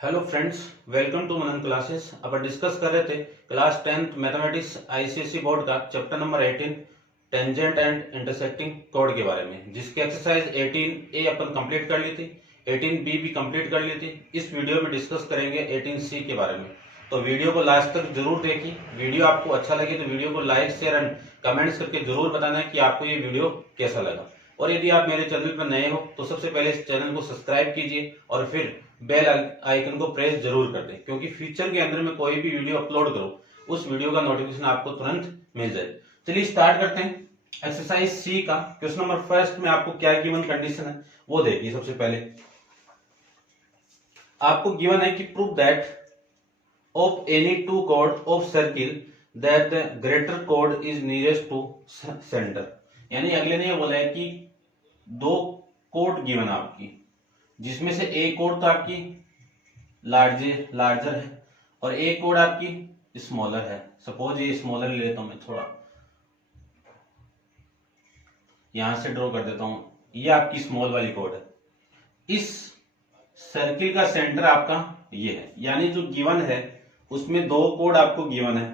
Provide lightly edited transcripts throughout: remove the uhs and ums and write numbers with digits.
Hello friends, welcome to Manan classes. अपन discuss कर रहे थे class 10th mathematics ICSE board का chapter number 18 tangent and intersecting कोड के बारे में, जिसकी एक्सरसाइज 18A अपन कंप्लीट कर ली थी, 18B भी कंप्लीट कर ली थी। इस वीडियो में डिस्कस करेंगे 18C के बारे में। तो वीडियो को लास्ट तक जरूर देखिए। वीडियो आपको अच्छा लगे तो वीडियो को लाइक शेयर एंड कमेंट्स करके जरूर बताना है कि आपको ये वीडियो कैसा लगा। और यदि आप मेरे चैनल पर नए हो तो सबसे पहले इस चैनल को सब्सक्राइब कीजिए और फिर बेल आइकन को प्रेस जरूर कर दें, क्योंकि फ्यूचर के अंदर में कोई भी वीडियो अपलोड करो उस वीडियो का नोटिफिकेशन आपको तुरंत मिल जाए। चलिए स्टार्ट करते हैं। एक्सरसाइज सी का क्वेश्चन नंबर फर्स्ट में आपको क्या गिवन कंडीशन है वो देखिए। सबसे पहले आपको गिवन है कि prove that of any two code of circle that the greater code is nearest to centre. यानी अगले ने ये बोला है कि दो कोड गिवन आपकी, जिसमें से एक कोड तो आपकी लार्जर है और एक कोड आपकी स्मॉलर है। सपोज ये स्मॉलर ले लेता हूं मैं, थोड़ा यहां से ड्रॉ कर देता हूं। ये आपकी स्मॉल वाली कोड है। इस सर्किल का सेंटर आपका ये है, यानी जो गिवन है उसमें दो कोड आपको गिवन है,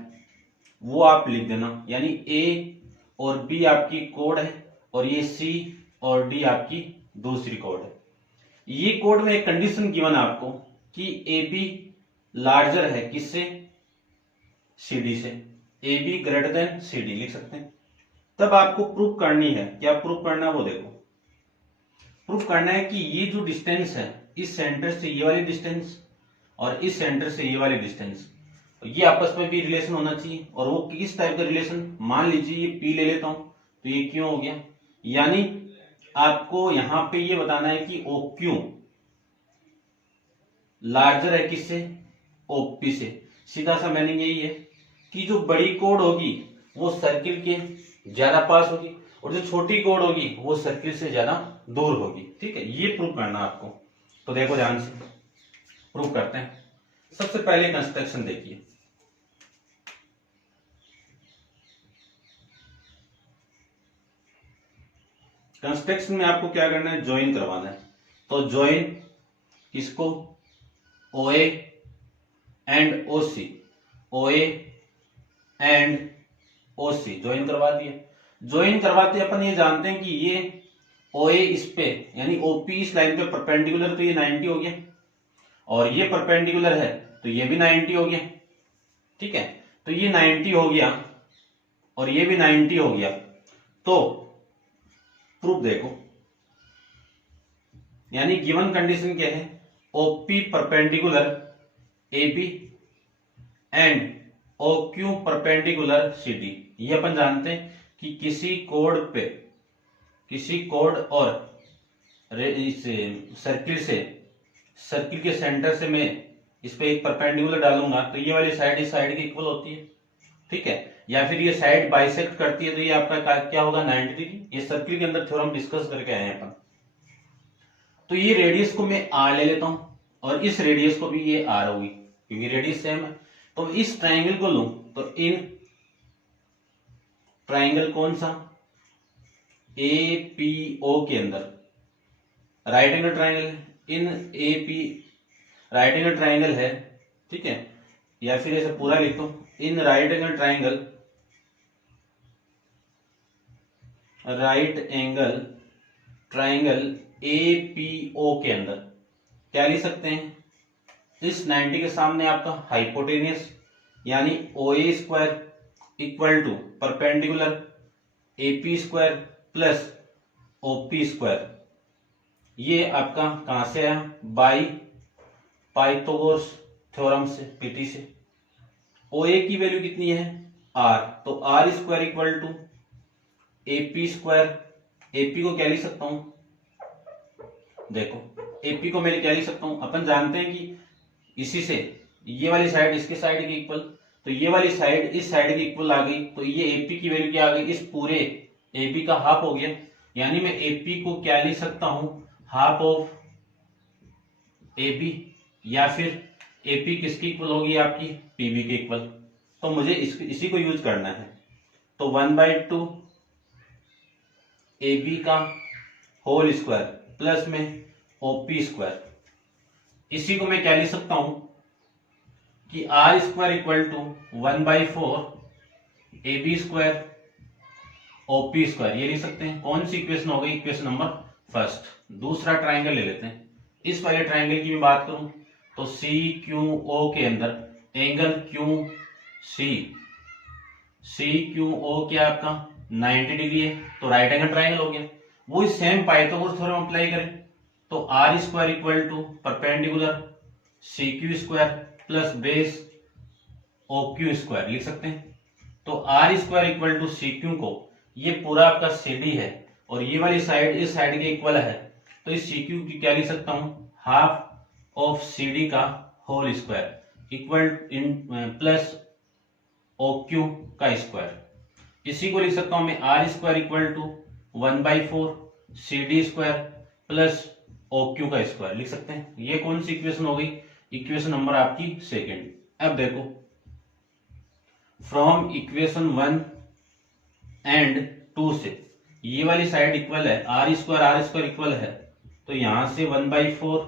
वो आप लिख देना। यानी ए और बी आपकी कोड है और ये सी और डी आपकी दूसरी कोड है। ये कोड में एक कंडीशन गिवन है आपको कि ए बी लार्जर है किससे, सी डी से। A B greater than C D लिख सकते हैं। तब आपको प्रूफ करनी है, क्या प्रूफ करना है वो देखो। प्रूफ करना है कि ये जो डिस्टेंस है इस सेंटर से ये वाली डिस्टेंस और इस सेंटर से ये वाली डिस्टेंस, ये आपस में भी रिलेशन होना चाहिए। और वो किस टाइप का रिलेशन, मान लीजिए ये पी ले लेता हूं तो ये क्यों हो गया। यानी आपको यहां पे ये बताना है कि ओ क्यू लार्जर है किससे, ओपी से। सीधा सा मीनिंग यही है कि जो बड़ी कोड होगी वो सर्किल के ज्यादा पास होगी और जो छोटी कोड होगी वो सर्किल से ज्यादा दूर होगी। ठीक है, ये प्रूव करना आपको। तो देखो ध्यान से प्रूव करते हैं। सबसे पहले कंस्ट्रक्शन देखिए। कंस्ट्रक्शन में आपको क्या करना है, ज्वाइन करवाना है। तो ज्वाइन किसको, ओए एंड ओसी, ओए एंड ओसी ज्वाइन करवा दिए। ज्वाइन करवाते अपन ये जानते हैं कि ये ओए इस पे यानी ओपी इस लाइन पे परपेंडिकुलर, तो ये 90 हो गया और ये परपेंडिकुलर है तो ये भी 90 हो गया। ठीक है, तो ये 90 हो गया और ये भी 90 हो गया। तो प्रूफ देखो, यानी गिवन कंडीशन क्या है, OP perpendicular A B and O Q perpendicular C D. ये अपन जानते हैं कि किसी कोड पे, किसी कोड और इस सर्किल के सेंटर से मैं इस पे एक परपेंडिकुलर डालूंगा तो ये वाली साइड इस साइड की इक्वल होती है। ठीक है, या फिर ये साइड बाइसेक्ट करती है तो ये आपका क्या होगा, 90 डिग्री। ये सर्किल के अंदर थ्योरम डिस्कस करके आए हैं अपन। तो ये रेडियस को मैं आर ले लेता हूं और इस रेडियस को भी ये आर होगी क्योंकि रेडियस सेम है। तो इस ट्राइंगल को लूं तो इन ट्राइंगल कौन सा, ए पी ओ के अंदर right angle triangle, in A P right angle triangle है। ठीक है, या फिर ऐसे पूरा लिख दो, in right angle triangle, right angle triangle A P O के अंदर क्या लिख सकते हैं, इस 90 के सामने आपका हाइपोटेनियस यानी O A square equal to perpendicular A P square plus OP square. ये आपका कहां से आया, बाई पाइथागोरस थ्योरम से, पीटी से। ओ ए की वैल्यू कितनी है, आर, तो R square equal to AP square. AP को क्या लिख सकता हूं, देखो एपी को मैं क्या लिख सकता हूं, अपन जानते हैं कि इसी से ये वाली साइड इसके साइड की इक्वल, तो ये वाली साइड इस साइड की इक्वल आ गई, तो ये एपी की वैल्यू क्या आ गई, इस पूरे एपी का हाफ हो गया। यानी मैं एपी को क्या लिख सकता हूं, हाफ ऑफ एबी, या फिर एपी किसकी इक्वल होगी, आपकी पीबी के इक्वल। तो मुझे इसी को यूज करना है। तो 1/2 ए बी का होल स्क्वायर प्लस में ओपी स्क्वायर। इसी को मैं क्या लिख सकता हूं कि R square equal to 1/4 AB square OP square, ये लिख सकते हैं। कौन सी इक्वेशन हो गई? Equation number first. दूसरा ट्राइंगल ले लेते हैं। इस वाले ट्राइंगल की मैं बात करूं तो CQO के अंदर एंगल CQO क्या आपका 90 डिग्री है, तो राइट एंगल ट्राइंगल हो गया। वो सेम पाइथागोरस थ्योरम अप्लाई करें तो R square equal to perpendicular CQ square plus base OQ square लिख सकते हैं। तो R square equal to CQ को, ये पूरा आपका CD है और ये वाली साइड इस साइड के इक्वल है, तो इस CQ की क्या लिख सकता हूं, हाफ ऑफ CD का whole square equal in plus OQ का स्क्वायर। इसी को लिख सकता हूं मैं R square equal to 1/4 CD square plus OQ का स्क्वायर लिख सकते हैं। ये कौन सी इक्वेशन हो गई? इक्वेशन नंबर आपकी सेकंड। अब देखो, फ्रॉम इक्वेशन 1 एंड 2 से ये वाली साइड इक्वल है, आर स्क्वायर इक्वल है, तो यहां से 1/4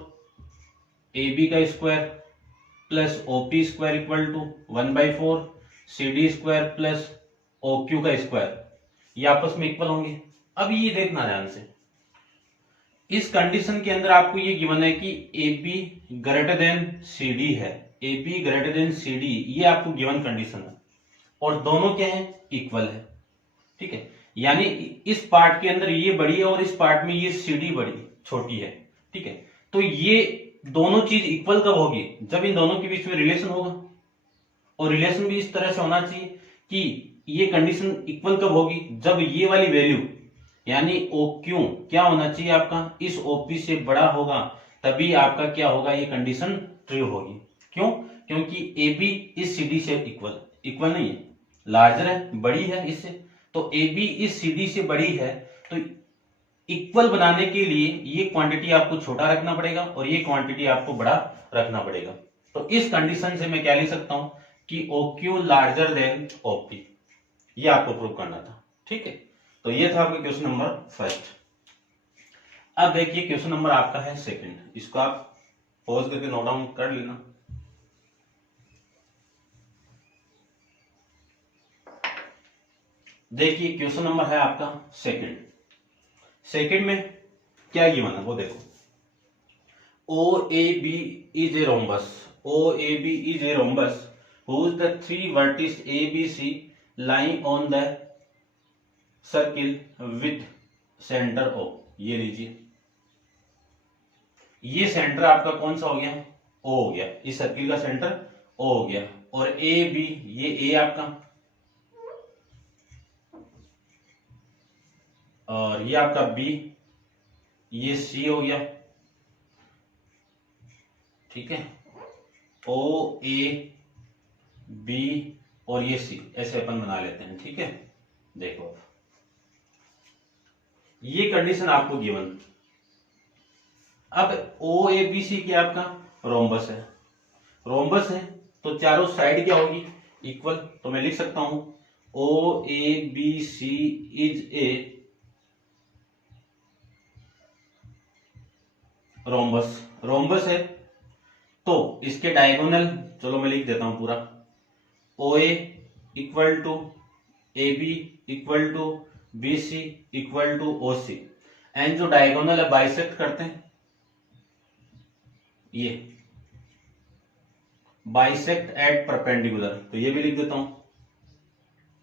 AB का स्क्वायर plus OP square equal to 1/4 CD square plus OQ का स्क्वायर, ये आपस में इक्वल होंगे। अब ये देखना ध्यान से, इस कंडीशन के अंदर आपको ये गिवन है कि AB ग्रेटर देन CD है, AB ग्रेटर देन CD, ये आपको गिवन कंडीशन है और दोनों क्या है? इक्वल है। ठीक है, यानी इस पार्ट के अंदर ये बड़ी है और इस पार्ट में ये CD बड़ी छोटी है। ठीक है, तो ये दोनों चीज इक्वल कब होगी? जब इन दोनों के बीच में रिलेशन होगा, और रिलेशन भी इस तरह से होना चाहिए कि ये कंडीशन इक्वल कब होगी? जब ये वाली वैल्यू यानी OQ क्या होना चाहिए आपका? इस OP से बड़ा होगा, तभी आपका क्या होगा? ये कंडीशन ट्रू होगी। क्यों? क्योंकि AB इस CD से इक्वल नहीं है, लार्जर है, बड़ी है इससे, तो AB इस CD से बड़ी है, तो इक्वल बनाने के लिए ये क्वांटिटी आपको छोटा रखना पड़ेगा और ये क्वांटिटी आपको बड़ा रखना पड़ेगा। तो इस कंडीशन से मैं क्या लिख सकता हूं कि OQ लार्जर देन OP, ये आपको प्रूव करना था। ठीक है, तो ये था आपका क्वेश्चन नंबर फर्स्ट। अब देखिए क्वेश्चन नंबर आपका है सेकंड, इसको आप पॉज करके नोट डाउन कर लेना। देखिए क्वेश्चन नंबर है आपका सेकंड में क्या गिवन है वो देखो। OAB is a rhombus, OAB is a rhombus whose the three vertices ABC lie on the circle with centre O। ये लीजिए, ये सेंटर आपका कौन सा हो गया? O हो गया, इस सर्किल का सेंटर O हो गया, और AB, ये A आपका, और ये आपका B, ये C हो गया। ठीक है, O A B और ये C, ऐसे अपन बना लेते हैं। ठीक है, देखो ये कंडीशन आपको गिवन। अब OABC क्या आपका? रोम्बस है, रोम्बस है तो चारों साइड क्या होगी? इक्वल। तो मैं लिख सकता हूं OABC is a rhombus. Rhombus है तो इसके डायगोनल, चलो मैं लिख देता हूं पूरा, OA equal to AB equal to BC equal to OC, and जो डायगोनल है बाइसेक्ट करते हैं, ये बाइसेक्ट एट परपेंडिकुलर, तो ये भी लिख देता हूं,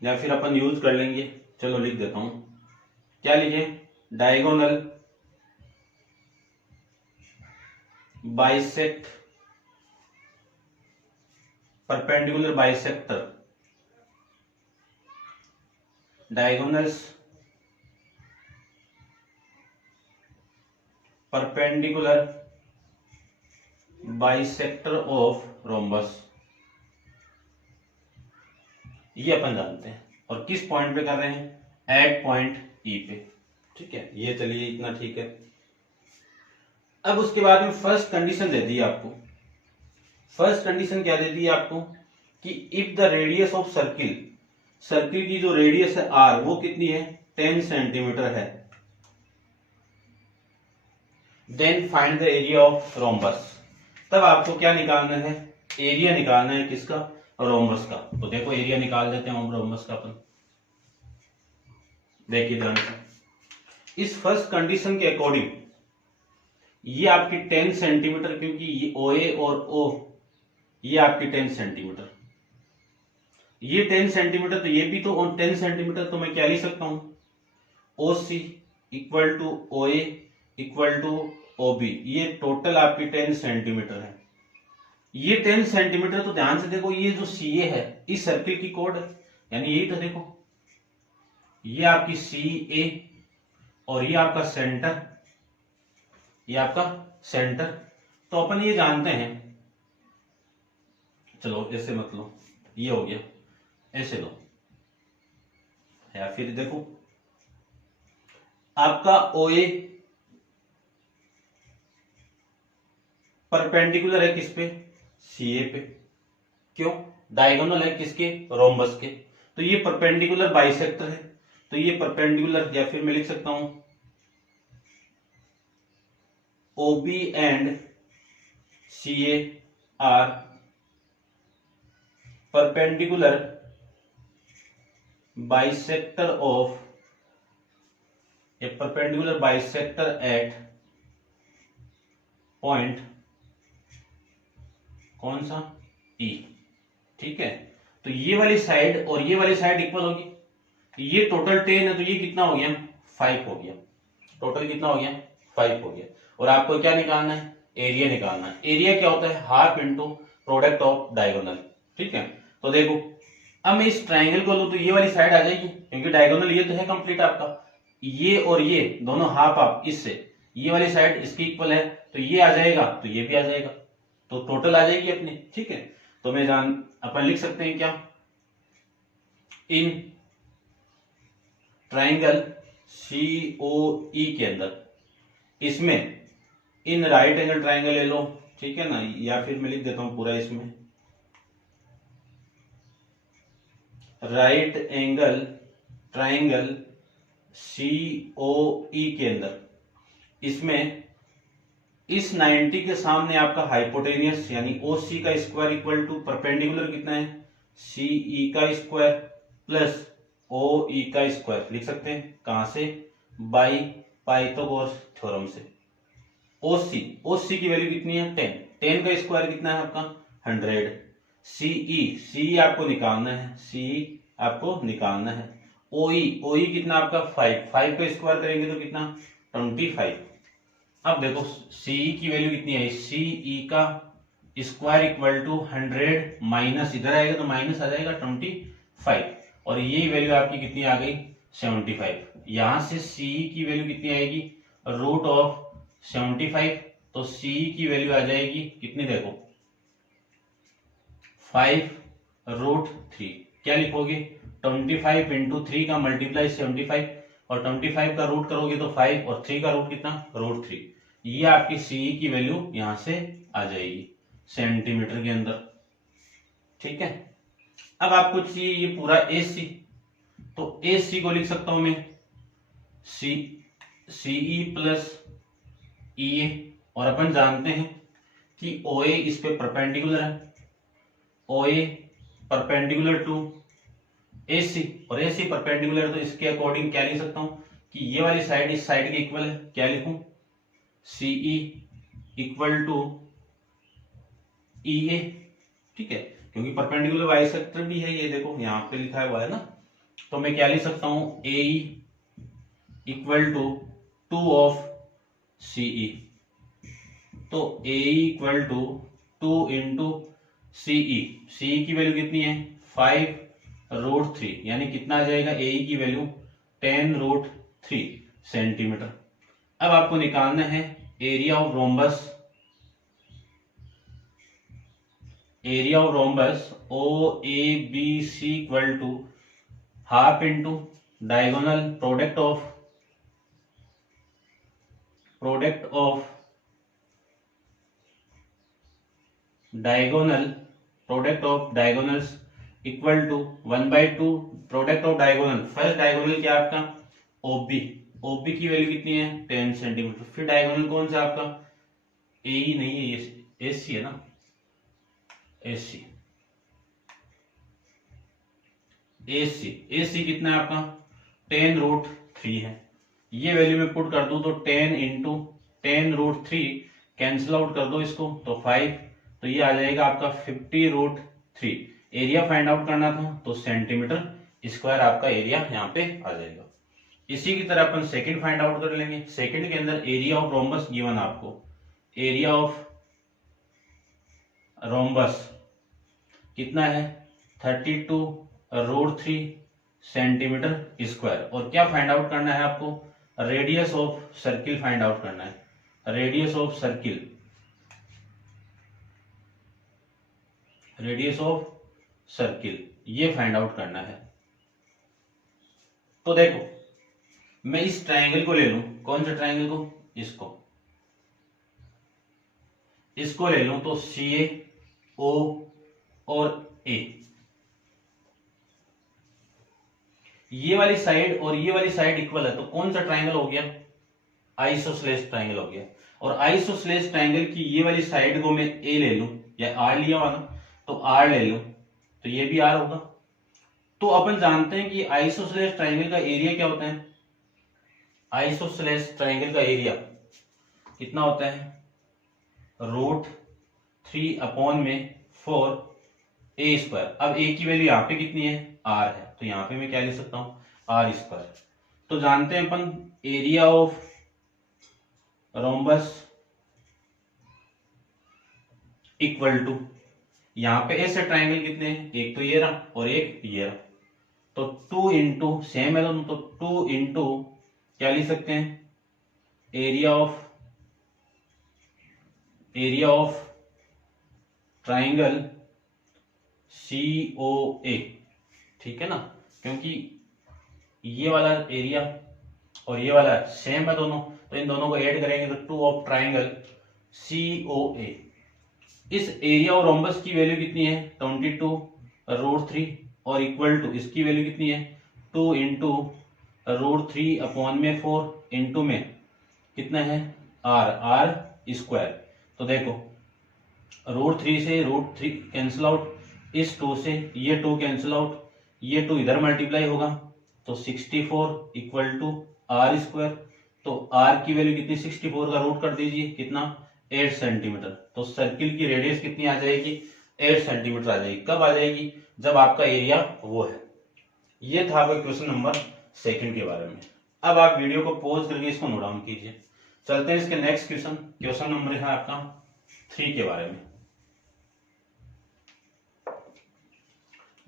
या फिर अपन यूज कर लेंगे, चलो लिख देता हूं, क्या लिखे? Diagonal bisect perpendicular bisector, diagonals perpendicular bisector of rhombus, ये अपन जानते हैं। और किस पॉइंट पे कर रहे हैं? एट पॉइंट E पे। ठीक है, ये चलिए इतना ठीक है। अब उसके बाद में फर्स्ट कंडीशन दे दी आपको। फर्स्ट कंडीशन क्या दे दी आपको कि if the radius of circle, circle की जो रेडियस है R वो कितनी है? 10 सेंटीमीटर है, then find the area of rhombus. तब आपको क्या निकालना है, एरिया निकालना है किसका, रोम्बस का। तो देखो एरिया निकाल देते हैं रोम्बस का अपन। देखिए ध्यान से, इस फर्स्ट कंडीशन के अकॉर्डिंग ये आपकी 10 सेंटीमीटर, क्योंकि ये OA और O ये आपकी 10 सेंटीमीटर, ये 10 सेंटीमीटर, तो ये भी तो 10 सेंटीमीटर। तो मैं क्या लिख सकता हूं, OC equal to OA equal to OB, ये टोटल आपकी 10 सेंटीमीटर है। ये 10 सेंटीमीटर, तो ध्यान से देखो ये जो CA है इस सर्किल की कोड है, यानी यही तो देखो, ये आपकी CA और ये आपका सेंटर, ये आपका सेंटर। तो अपन ये जानते हैं, चलो ऐसे मत लो, ये हो गया, ऐसे लो, या फिर देखो आपका OA परपेंडिकुलर है किस पे, CA पे। क्यों, डायगोनल है किसके, रोम्बस के। तो ये परपेंडिकुलर बाइसेक्टर है, तो ये परपेंडिकुलर, या फिर मैं लिख सकता हूं OB and CA are perpendicular bisector of, a perpendicular bisector at point कौन सा, E। ठीक है, तो ये वाली साइड और ये वाली साइड इक्वल होगी। ये टोटल 10 है, तो ये कितना हो गया, 5 हो गया। टोटल कितना हो गया, 5 हो गया। और आपको क्या निकालना है, एरिया निकालना है। एरिया क्या होता है, half into product of diagonal. ठीक है, तो देखो अब मैं इस ट्राइंगल को लूं तो ये वाली साइड आ जाएगी, क्योंकि डायगोनल ये तो है कंप्लीट आपका, ये और ये दोनों हाफ हाफ, इससे ये वाली साइड इसकी इक्वल है, तो ये आ जाएगा तो ये भी आ जाएगा, तो टोटल आ जाएगी अपनी। ठीक है, तो मैं अपन लिख सकते हैं क्या, इन ट्राइंगल COE के अंदर, इसमें इन राइट एंगल ट्राइंगल ले लो, ठीक है ना, या फिर मैं लिख देता हूं पूरा इसमें, राइट एंगल ट्राइंगल COE के अंदर, इसमें इस 90 के सामने आपका हाइपोटेनियस यानी OC का स्क्वायर इक्वल टू परपेंडिकुलर कितना है, CE का स्क्वायर प्लस OE का स्क्वायर लिख सकते हैं, कहां से, बाई पाइथागोरस थ्योरम से। OC की वैल्यू कितनी है, 10 का स्क्वायर कितना है आपका 100। CE आपको निकालना है, CE आपको निकालना है। OE कितना आपका 5 का स्क्वायर करेंगे तो कितना 25। अब देखो CE की वैल्यू कितनी है, CE का स्क्वायर इक्वल टू 100 माइनस इधर आएगा तो माइनस आ जाएगा 25, और ये वैल्यू आपकी कितनी आ गई 75। यहां से CE की वैल्यू कितनी आएगी, रूट ऑफ 75, तो CE की वैल्यू आ जाएगी कितनी, देखो 5√3। क्या लिखोगे, 25 इंटू 3 का मल्टीप्लाई 75, और 25 का रूट करोगे तो 5, और 3 का रूट कितना, √3। ये आपकी CE की वैल्यू यहां से आ जाएगी सेंटीमीटर के अंदर। ठीक है, अब आपको चाहिए ये पूरा AC, तो AC को लिख सकता हूं मैं CE प्लस EA, और अपन जानते हैं कि OA इस पे परपेंडिकुलर है, OA परपेंडिकुलर टू AC, और AC परपेंडिकुलर, तो इसके अकॉर्डिंग क्या लिख सकता हूं कि ये वाली साइड इस साइड के इक्वल है। क्या लिखूं, CE इक्वल टू EA। ठीक है, क्योंकि परपेंडिकुलर बाइसेक्टर भी है, ये देखो यहाँ पे लिखा हुआ है ना, तो मैं क्या लिख सकता हूं, AE इक्वल टू 2 ऑफ CE। तो AE equal to 2 into CE की वैल्यू कितनी है 5√3, यानी कितना आ जाएगा, AE की वैल्यू 10√3 सेंटीमीटर। अब आपको निकालना है area of rhombus, OABC equal to half into diagonal product of diagonals equal to 1/2 product of diagonal. First diagonal क्या आपका OB की वैल्यू कितनी है 10 सेंटीमीटर। फिर डायगोनल कौन सा आपका AE नहीं है, ये AC है ना, AC कितना है आपका 10√3 है। ये वैल्यू में पुट कर दूं तो 10 इंटू 10√3, कैंसिल आउट कर दो इसको तो 5, तो ये आ जाएगा आपका 50√3। एरिया फाइंड आउट करना था तो सेंटीमीटर स्क्वायर आपका एरिया यहाँ पे आ जाएगा। इसी की तरह अपन सेकंड फाइंड आउट कर लेंगे। सेकंड के अंदर एरिया ऑफ रोम्बस गिवन आपको, एरिया ऑफ रोम्बस कितना है 32√3 सेंटीमीटर स्क्वायर। और क्या फाइंड आउट करना है आपको, radius of circle find out करना है, radius of circle, radius of circle ये फाइंड आउट करना है। तो देखो मैं इस ट्रायंगल को ले लूं, कौन सा ट्रायंगल को, इसको ले लूं तो CA O और A, ये वाली साइड और ये वाली साइड इक्वल है तो कौन सा ट्रायंगल हो गया, आइसोसेलेस ट्रायंगल हो गया। और आइसोसेलेस ट्रायंगल की ये वाली साइड को मैं A ले लूं या R लिया हुआ ना तो R ले लूं तो ये भी R होगा। तो अपन जानते हैं कि आइसोसेलेस ट्रायंगल का एरिया क्या होता है, आइसोसेलेस ट्रायंगल का एरिया कितना होता है √3/4 अब A की वैल्यू यहाँ पे कितनी है R है तो यहाँ पे मैं क्या लिख सकता हूँ R²। तो जानते हैं अपन area of rhombus equal to, यहाँ पे ऐसे ट्रायंगल कितने हैं, एक तो ये रहा और एक ये रहा, तो 2 इंटू सेम है दोनों तो 2 इंटू क्या लिख सकते हैं एरिया ऑफ ट्रायंगल COA, ठीक है ना, क्योंकि ये वाला एरिया और ये वाला सेम है दोनों तो इन दोनों को ऐड करेंगे तो 2 ऑफ ट्रायंगल COA। इस एरिया और रोम्बस की वैल्यू कितनी है 22√3 और इक्वल टू इसकी वैल्यू कितनी है 2 इंटू √3/4 इंटू में कितना है R²। तो देखो √3 से √3 कैंसिल आउट, इस 2 से ये 2 कैंसिल आउट, ये 2 इधर मल्टीप्लाई होगा तो 64 इक्वल टू R²। तो R की वैल्यू कितनी 64 का रूट कर दीजिए कितना 8 सेंटीमीटर। तो सर्किल की रेडियस कितनी आ जाएगी 8 सेंटीमीटर आ जाएगी। कब आ जाएगी जब आपका एरिया वो है। ये था आपका क्वेश्चन नंबर 2 के बारे में। अब आप वीडियो को पॉज करके इसको नोट डाउन कीजिए। चलते हैं इसके नेक्स्ट क्वेश्चन नंबर है आपका 3 के बारे में।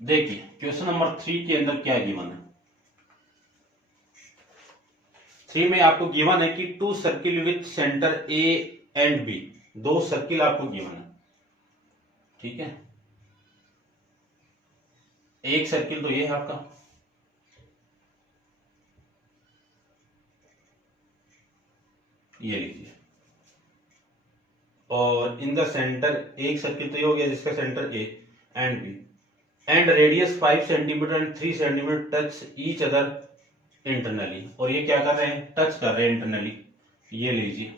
देखिए क्वेश्चन नंबर 3 के अंदर क्या गिवन है। 3 में आपको गिवन है कि 2 circle with centre A and B, 2 circle आपको गिवन है, ठीक है। एक सर्किल तो ये है आपका, ये लीजिए, और इन द सेंटर एक सर्किल तो ये हो गया जिसका centre A and B and radius 5 centimetre and 3 centimetre touch each other internally. और ये क्या कर रहे हैं टच कर रहे हैं इंटरनली। ये लीजिए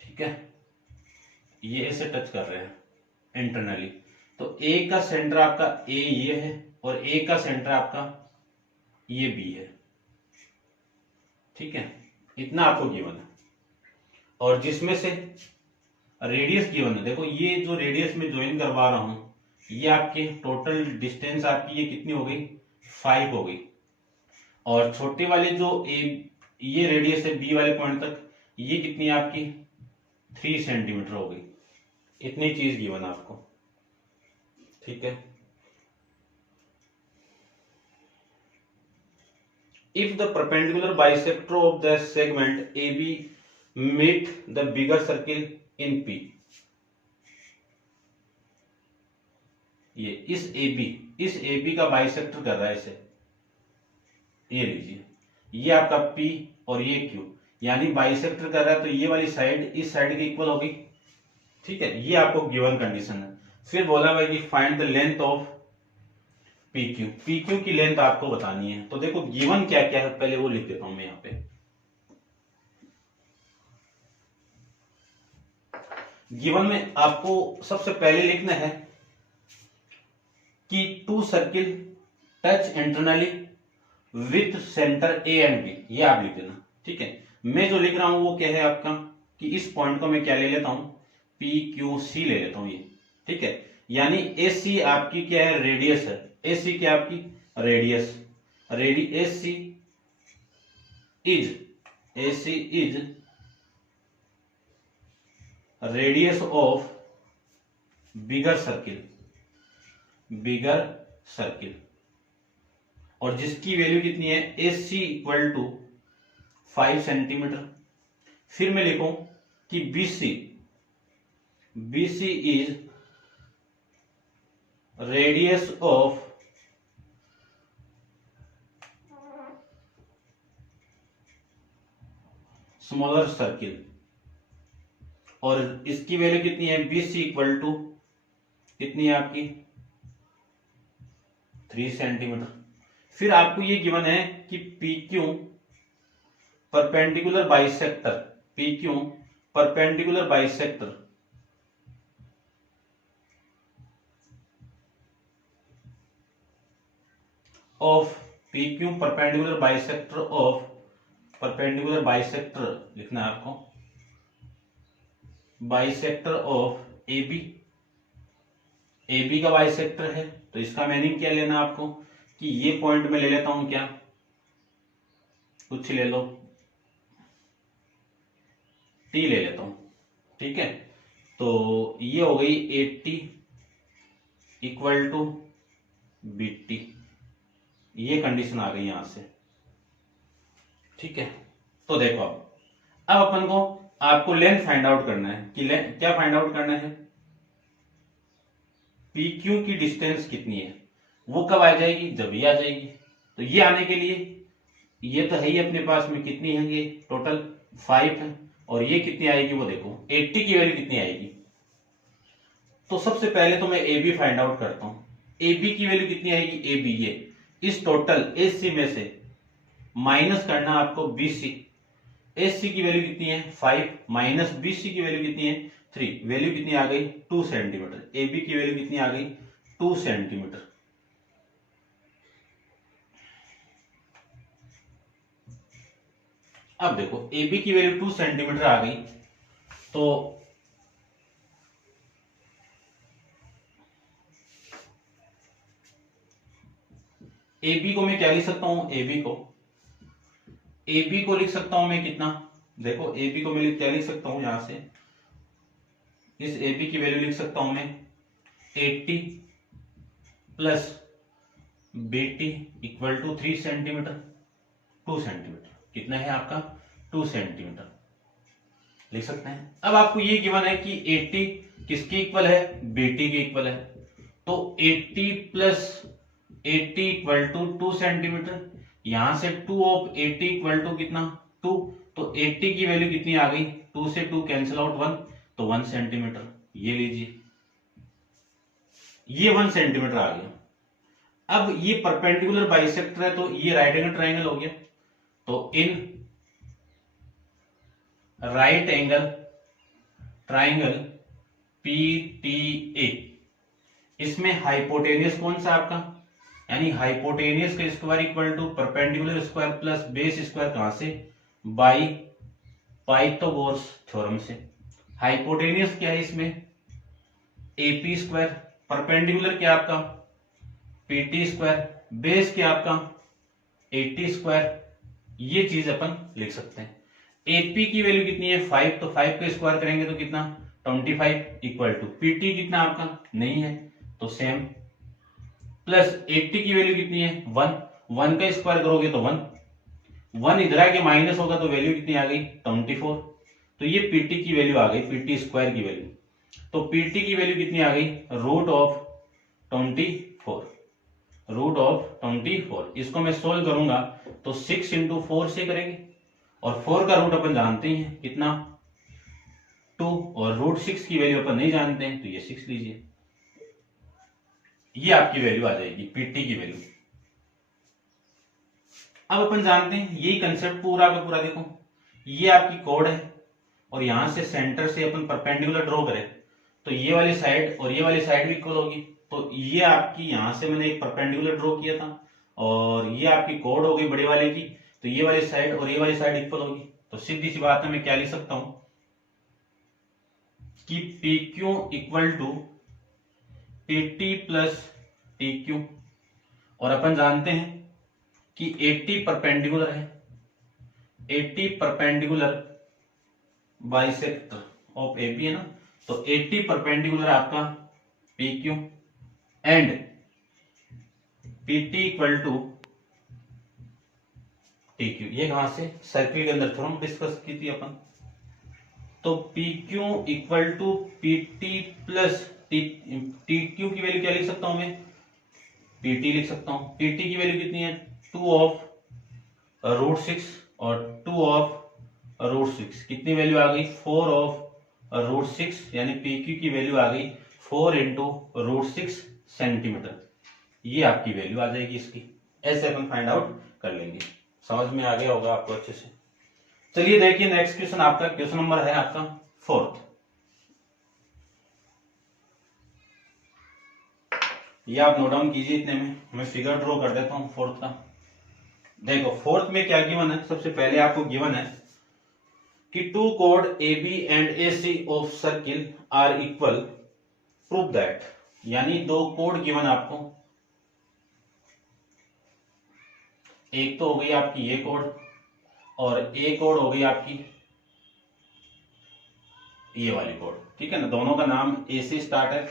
ठीक है, ये ऐसे टच कर रहे हैं इंटरनली। तो ए का सेंटर आपका ए ये है और ए का सेंटर आपका ये बी है, ठीक है। इतना आपको गिवन है और जिसमें से रेडियस गिवन है। देखो ये जो रेडियस में ज्वाइन करवा रहा हूं ये आपके टोटल डिस्टेंस आपकी ये कितनी हो गई 5 हो गई। और छोटे वाले जो ये रेडियस है बी वाले पॉइंट तक ये कितनी है आपकी 3 सेंटीमीटर हो गई। इतनी चीज गिवन है आपको, ठीक है। If the perpendicular bisector of the segment AB meet the bigger circle in P, ये इस AB का बाइसेक्टर कर रहा है इसे, ये लीजिए ये आपका P और ये Q, यानी बाइसेक्टर कर रहा है तो ये वाली साइड इस साइड के इक्वल होगी, ठीक है। ये आपको गिवन कंडीशन है। फिर बोला भाई कि find the length of P Q. P Q की लेंथ आपको बतानी है। तो देखो गिवन क्या क्या है पहले वो लिख देता हूं मैं यहाँ पे। गिवन में आपको सबसे पहले लिखना है कि two circle touch internally with centre A and B, ये आप लिख देना। ठीक है, मैं जो लिख रहा हूं वो क्या है आपका कि इस पॉइंट को मैं क्या ले लेता हूं, पी क्यू सी ले लेता हूं ये। ठीक है, यानी ए सी आपकी क्या है, रेडियस है। ए सी क्या आपकी radius, A C is radius of bigger circle, और जिसकी वैल्यू कितनी है, A C equal to 5 centimetre. फिर मैं लिखूं कि B C is radius of smaller circle, और इसकी वैल्यू कितनी है, बी सी इक्वल टू कितनी है आपकी 3 सेंटीमीटर। फिर आपको ये गिवन है कि P Q perpendicular bisector of perpendicular bisector लिखना है आपको, बाइसेक्टर ऑफ ए बी का बाइसेक्टर है। तो इसका मीनिंग क्या लेना आपको कि ये पॉइंट में ले लेता हूं, क्या कुछ ले लो, टी ले लेता हूं। ठीक है, तो ये हो गई 80 इक्वल टू बी टी, ये कंडीशन आ गई यहां से। ठीक है, तो देखो अब अपन को आपको लेंथ फाइंड आउट करना है कि क्या फाइंड आउट करना है, पी क्यू की डिस्टेंस कितनी है। वो कब आ जाएगी, जब ये आ जाएगी। तो ये आने के लिए ये तो है ही अपने पास में, कितनी है ये टोटल 5 है, और ये कितनी आएगी वो देखो 80 की वैल्यू कितनी आएगी। तो सबसे पहले तो मैं ए बी फाइंड आउट करता हूं। ए बी की वैल्यू कितनी आएगी, ए बी ये इस टोटल ए सी में से माइनस करना आपको बी सी। ए सी की वैल्यू कितनी है 5 माइनस बी सी की वैल्यू कितनी है 3, वैल्यू कितनी आ गई 2 सेंटीमीटर। ए बी की वैल्यू कितनी आ गई 2 सेंटीमीटर। अब देखो ए बी की वैल्यू 2 सेंटीमीटर आ गई, तो ए बी को मैं क्या लिख सकता हूं, ए बी को लिख सकता हूं मैं कितना, देखो ए बी को मैं क्या लिख सकता हूं, यहां से इस ए बी की वैल्यू लिख सकता हूं मैं 80 plus B T equal to 3 centimetre, 2 centimetre कितना है आपका 2 सेंटीमीटर लिख सकते हैं। अब आपको ये गिवन है कि 80 किसके इक्वल है, बीटी के इक्वल है। तो 80 प्लस 80 इक्वल टू 2 सेंटीमीटर, यहां से 2 ऑफ 80 इक्वल टू कितना 2, तो 80 की वैल्यू कितनी आ गई, 2 से 2 कैंसिल आउट 1, तो 1 सेंटीमीटर। ये लीजिए ये 1 सेंटीमीटर आ गया। अब ये परपेंडिकुलर बाइसेक्टर है, तो ये राइट एंगल ट्राइंगल हो गया। तो in right angle triangle PTA, इसमें हाइपोटेनियस कौन सा आपका, यानी हाइपोटेनियस का square equal to perpendicular square plus base square, कहां से, बाई पाइथागोरस थ्योरम से। हाइपोटेनियस क्या है इसमें AP स्क्वायर, परपेंडिकुलर क्या आपका PT स्क्वायर, बेस क्या आपका 80 स्क्वायर। ये चीज अपन लिख सकते हैं। AP की वैल्यू कितनी है 5, तो 5 का स्क्वायर करेंगे तो कितना 25 इक्वल टू PT कितना आपका नहीं है तो सेम, प्लस 80 की वैल्यू कितनी है 1 का स्क्वायर करोगे तो 1 इधर आके माइनस होगा तो वैल्यू कितनी आ गई 24। तो ये PT की वैल्यू आ गई, PT स्क्वायर की वैल्यू। तो PT की वैल्यू कितनी आ गई रूट ऑफ 24। इसको मैं सोल्व करूंगा तो 6 इंटू 4 से करेंगे, और 4 का रूट अपन जानते हैं कितना 2, और रूट 6 की वैल्यू अपन नहीं जानते हैं, तो ये 6 लीजिए। ये आपकी वैल्यू आ जाएगी पीटी की वैल्यू। अब अपन जानते हैं यही कंसेप्ट पूरा का पूरा, देखो ये आपकी कोड है और यहां से सेंटर से अपन परपेंडिकुलर ड्रॉ करें तो ये वाली साइड और ये वाली साइड भी इक्वल होगी। तो ये आपकी यहां से मैंने एक परपेंडिकुलर ड्रॉ किया था और ये आपकी कोड हो गई बड़े वाले की, तो ये वाली साइड और ये वाली साइड इक्वल होगी। तो सीधी सी बात है, मैं क्या लिख सकता हूं कि P Q equal to P T plus T Q. और अपन जानते हैं कि 80 परपेंडिकुलर है, 80 परपेंडिकुलर बाइसेक्टर ऑफ एबी है ना, तो 80 परपेंडिकुलर आपका P Q and P T equal to T Q. ये कहां से, सर्किल के अंदर थ्योरम डिस्कस की थी अपन। तो P Q equal to P T plus T Q की वैल्यू क्या लिख सकता हूं मैं, पी टी लिख सकता हूं। पी टी की वैल्यू कितनी है, 2 ऑफ रूट 6 और 2 ऑफ रूट 6, कितनी वैल्यू आ गई, 4 ऑफ रूट 6, यानी पी क्यू की वैल्यू आ गई 4 इंटू रूट 6 सेंटीमीटर। ये आपकी वैल्यू आ जाएगी इसकी। ऐसे अपन फाइंड आउट कर लेंगे। समझ में आ गया होगा आपको अच्छे से। चलिए देखिए नेक्स्ट क्वेश्चन आपका, क्वेश्चन नंबर है आपका 4th। ये आप नोट डाउन कीजिए, इतने में मैं फिगर ड्रॉ कर देता हूं 4th का। देखो 4th में क्या गिवन है, सबसे पहले आपको गिवन है कि 2 कोड A B and A C of circle are equal, prove that. यानी 2 कोड गिवन आपको, एक तो हो गई आपकी ये कोड और एक कोड हो गई आपकी ये वाली कोड, ठीक है ना। दोनों का नाम ए से स्टार्ट है,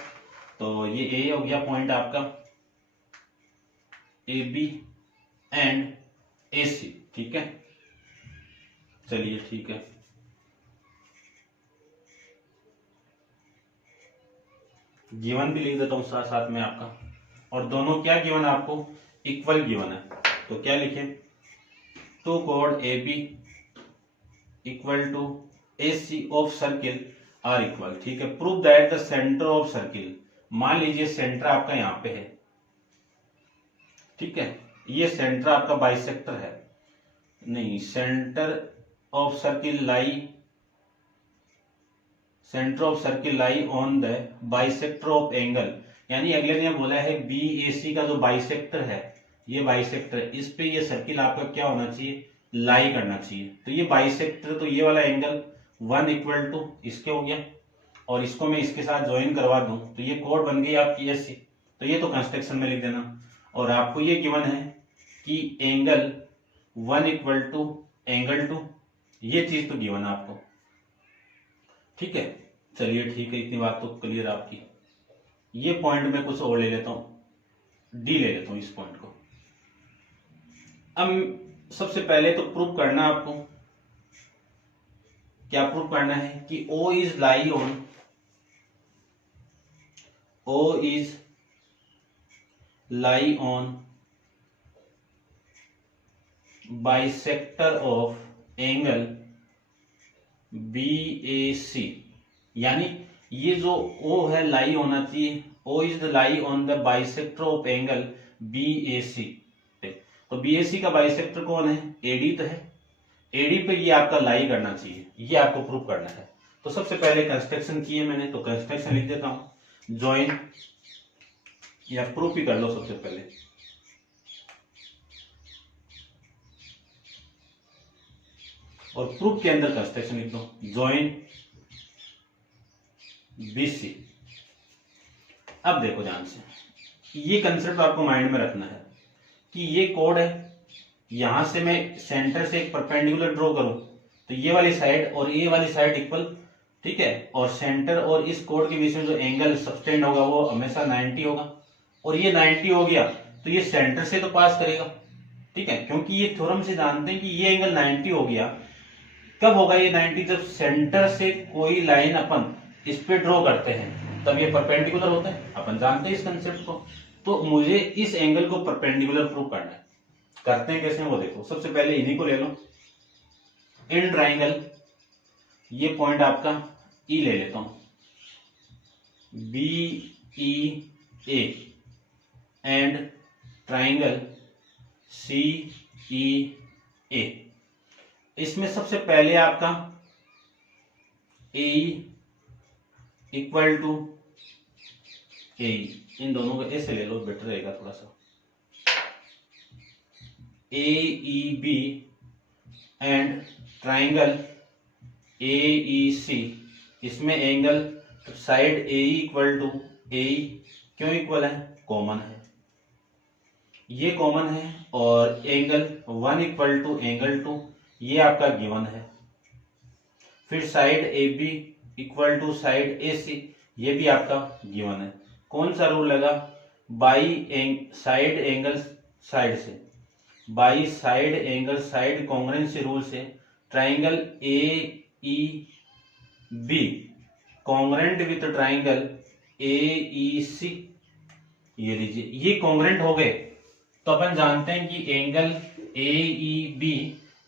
तो ये ए हो गया पॉइंट आपका, ए बी एंड ए सी, ठीक है। चलिए ठीक है, गिवन भी लिख देता हूं साथ साथ में आपका। और दोनों क्या गिवन है आपको, इक्वल गिवन है। तो क्या लिखे, 2 कोड A B equal to A C of circle are equal, ठीक है। Prove that the centre of circle, मान लीजिए सेंटर आपका यहां पे है, ठीक है। ये सेंटर आपका बाइसेक्टर है, नहीं, centre of circle lie, centre of circle lie on the bisector of angle. यानी अगले ने बोला है बी ए सी का जो बाइसेक्टर है, ये बाइसेक्टर, इस पे ये सर्किल आपका क्या होना चाहिए, लाई करना चाहिए। तो ये बाइसेक्टर, तो ये वाला एंगल 1 इक्वल टू इसके हो गया, और इसको मैं इसके साथ ज्वाइन करवा दूं तो ये कोड बन गई आपकी एसी। तो ये तो कंस्ट्रक्शन में लिख देना। और आपको ये गिवन है कि एंगल 1 इक्वल टू एंगल 2, ये चीज तो गिवन है आपको, ठीक है। चलिए ठीक है, इतनी बात तो क्लियर आपकी। ये पॉइंट में कुछ और ले लेता हूं, डी ले लेता हूं इस पॉइंट को। अब सबसे पहले तो प्रूव करना आपको, क्या प्रूव करना है कि O is lie on, O is lie on bisector of angle BAC। यानी ये जो O है लाई होना चाहिए, O is the lie on the bisector of angle BAC। तो BAC का बाइसेक्टर कौन है, AD तो है, AD पे ये आपका लाई करना चाहिए, ये आपको प्रूव करना है। तो सबसे पहले कंस्ट्रक्शन किए मैंने, तो कंस्ट्रक्शन लिख देता हूं, ज्वाइन, या प्रूफ ही कर लो सबसे पहले। और प्रूफ के अंदर कंस्ट्रक्शन लिख दो, ज्वाइन BC। अब देखो ध्यान से, ये कंसेप्ट आपको माइंड में रखना है कि ये कोड है, यहां से मैं सेंटर से एक परपेंडिकुलर ड्रॉ करूं तो ये वाली साइड और ये वाली साइड इक्वल, ठीक है। और सेंटर और इस कोड के बीच में जो एंगल सबटेंड होगा वो हमेशा 90 होगा, और ये 90 हो गया तो ये सेंटर से तो पास करेगा, ठीक है। क्योंकि ये थ्योरम से जानते हैं कि ये एंगल 90 हो गया, कब होगा ये 90, जब सेंटर से कोई लाइन अपन इस पे ड्रॉ करते हैं तब ये परपेंडिकुलर होता है, अपन जानते हैं इस कंसेप्ट को। तो मुझे इस एंगल को परपेंडिकुलर प्रूव करना है। करते हैं कैसे, वो देखो। सबसे पहले इन्हीं को ले लो, इन ट्राइंगल, ये पॉइंट आपका E ले लेता हूं, BEA, एंड ट्राइंगल सी ई ए। इसमें सबसे पहले आपका ए इक्वल टू ए, इन दोनों को ऐसे ले लो, बेटर रहेगा थोड़ा सा। A E B and triangle A E C, इसमें angle side A equal to A, क्यों इक्वल है? कॉमन है, ये कॉमन है। और एंगल 1 इक्वल टू एंगल 2, ये आपका गिवन है। फिर side A B equal to side A C, ये भी आपका गिवन है। कौन सा रूल लगा? बाई साइड एंगल साइड से, by side angle side congruency rule से triangle A E B congruent with triangle A E C, ये लीजिए, ये कॉन्ग्रुएंट हो गए तो अपन जानते हैं कि angle A E B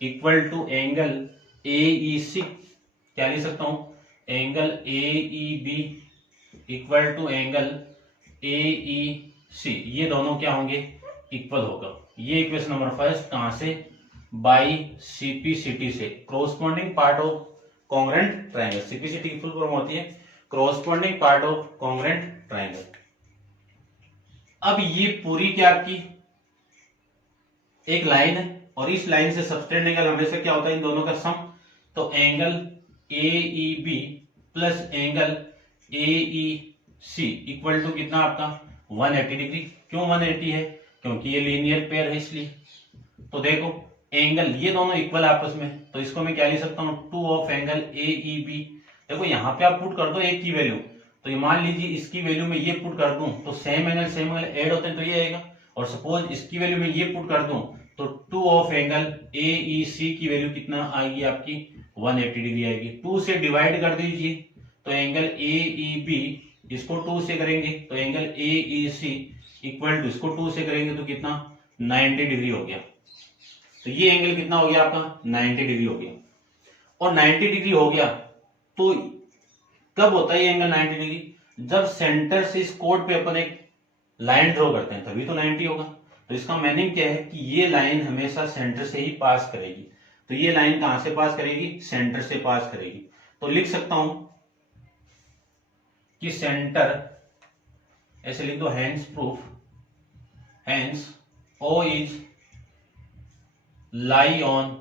equal to angle A E C, क्या लिख सकता हूं? Angle A E B equal to angle A E C, ये दोनों क्या होंगे? इक्वल होगा। ये इक्वेशन नंबर फर्स्ट कहां से? बाई सीपीसीटी से, corresponding part of congruent triangle. CPCT की फुल फॉर्म होती है corresponding part of congruent triangle. अब ये पूरी क्या आपकी एक लाइन है, और इस लाइन से सबटेंड एंगल हमेशा क्या होता है? इन दोनों का सम। तो angle A E B plus angle A E C equal to कितना आपका? 180 डिग्री। क्यों 180 है? क्योंकि ये लीनियर पेयर है इसलिए। तो देखो एंगल ये दोनों इक्वल आपस में, तो इसको मैं क्या लिख सकता हूँ? 2 of angle A E B. देखो यहाँ पे आप पुट कर दो एक की वैल्यू, तो ये मान लीजिए इसकी वैल्यू में ये पुट कर दूं तो सेम एंगल ऐड होते हैं तो ये आएगा। और सपोज इसकी वैल्यू में ये पुट कर दूं तो 2 ऑफ एंगल ए ई सी की वैल्यू कितना आएगी आपकी? 180 डिग्री आएगी। 2 से डिवाइड कर दीजिए तो एंगल ए ई बी, इसको 2 से करेंगे तो angle A E C equal to, इसको 2 से करेंगे तो कितना? 90 डिग्री हो गया। तो ये एंगल कितना हो गया आपका? 90 डिग्री हो गया। और 90 डिग्री हो गया तो कब होता है ये एंगल 90 डिग्री? जब सेंटर से इस कोड पे अपन एक लाइन ड्रॉ करते हैं तभी तो 90 होगा। तो इसका मीनिंग क्या है कि ये लाइन हमेशा सेंटर से ही पास करेगी। तो ये लाइन कहां से पास करेगी? सेंटर से पास करेगी। तो लिख सकता हूं कि सेंटर, ऐसे लिख दो, hence proof, hence O is lie on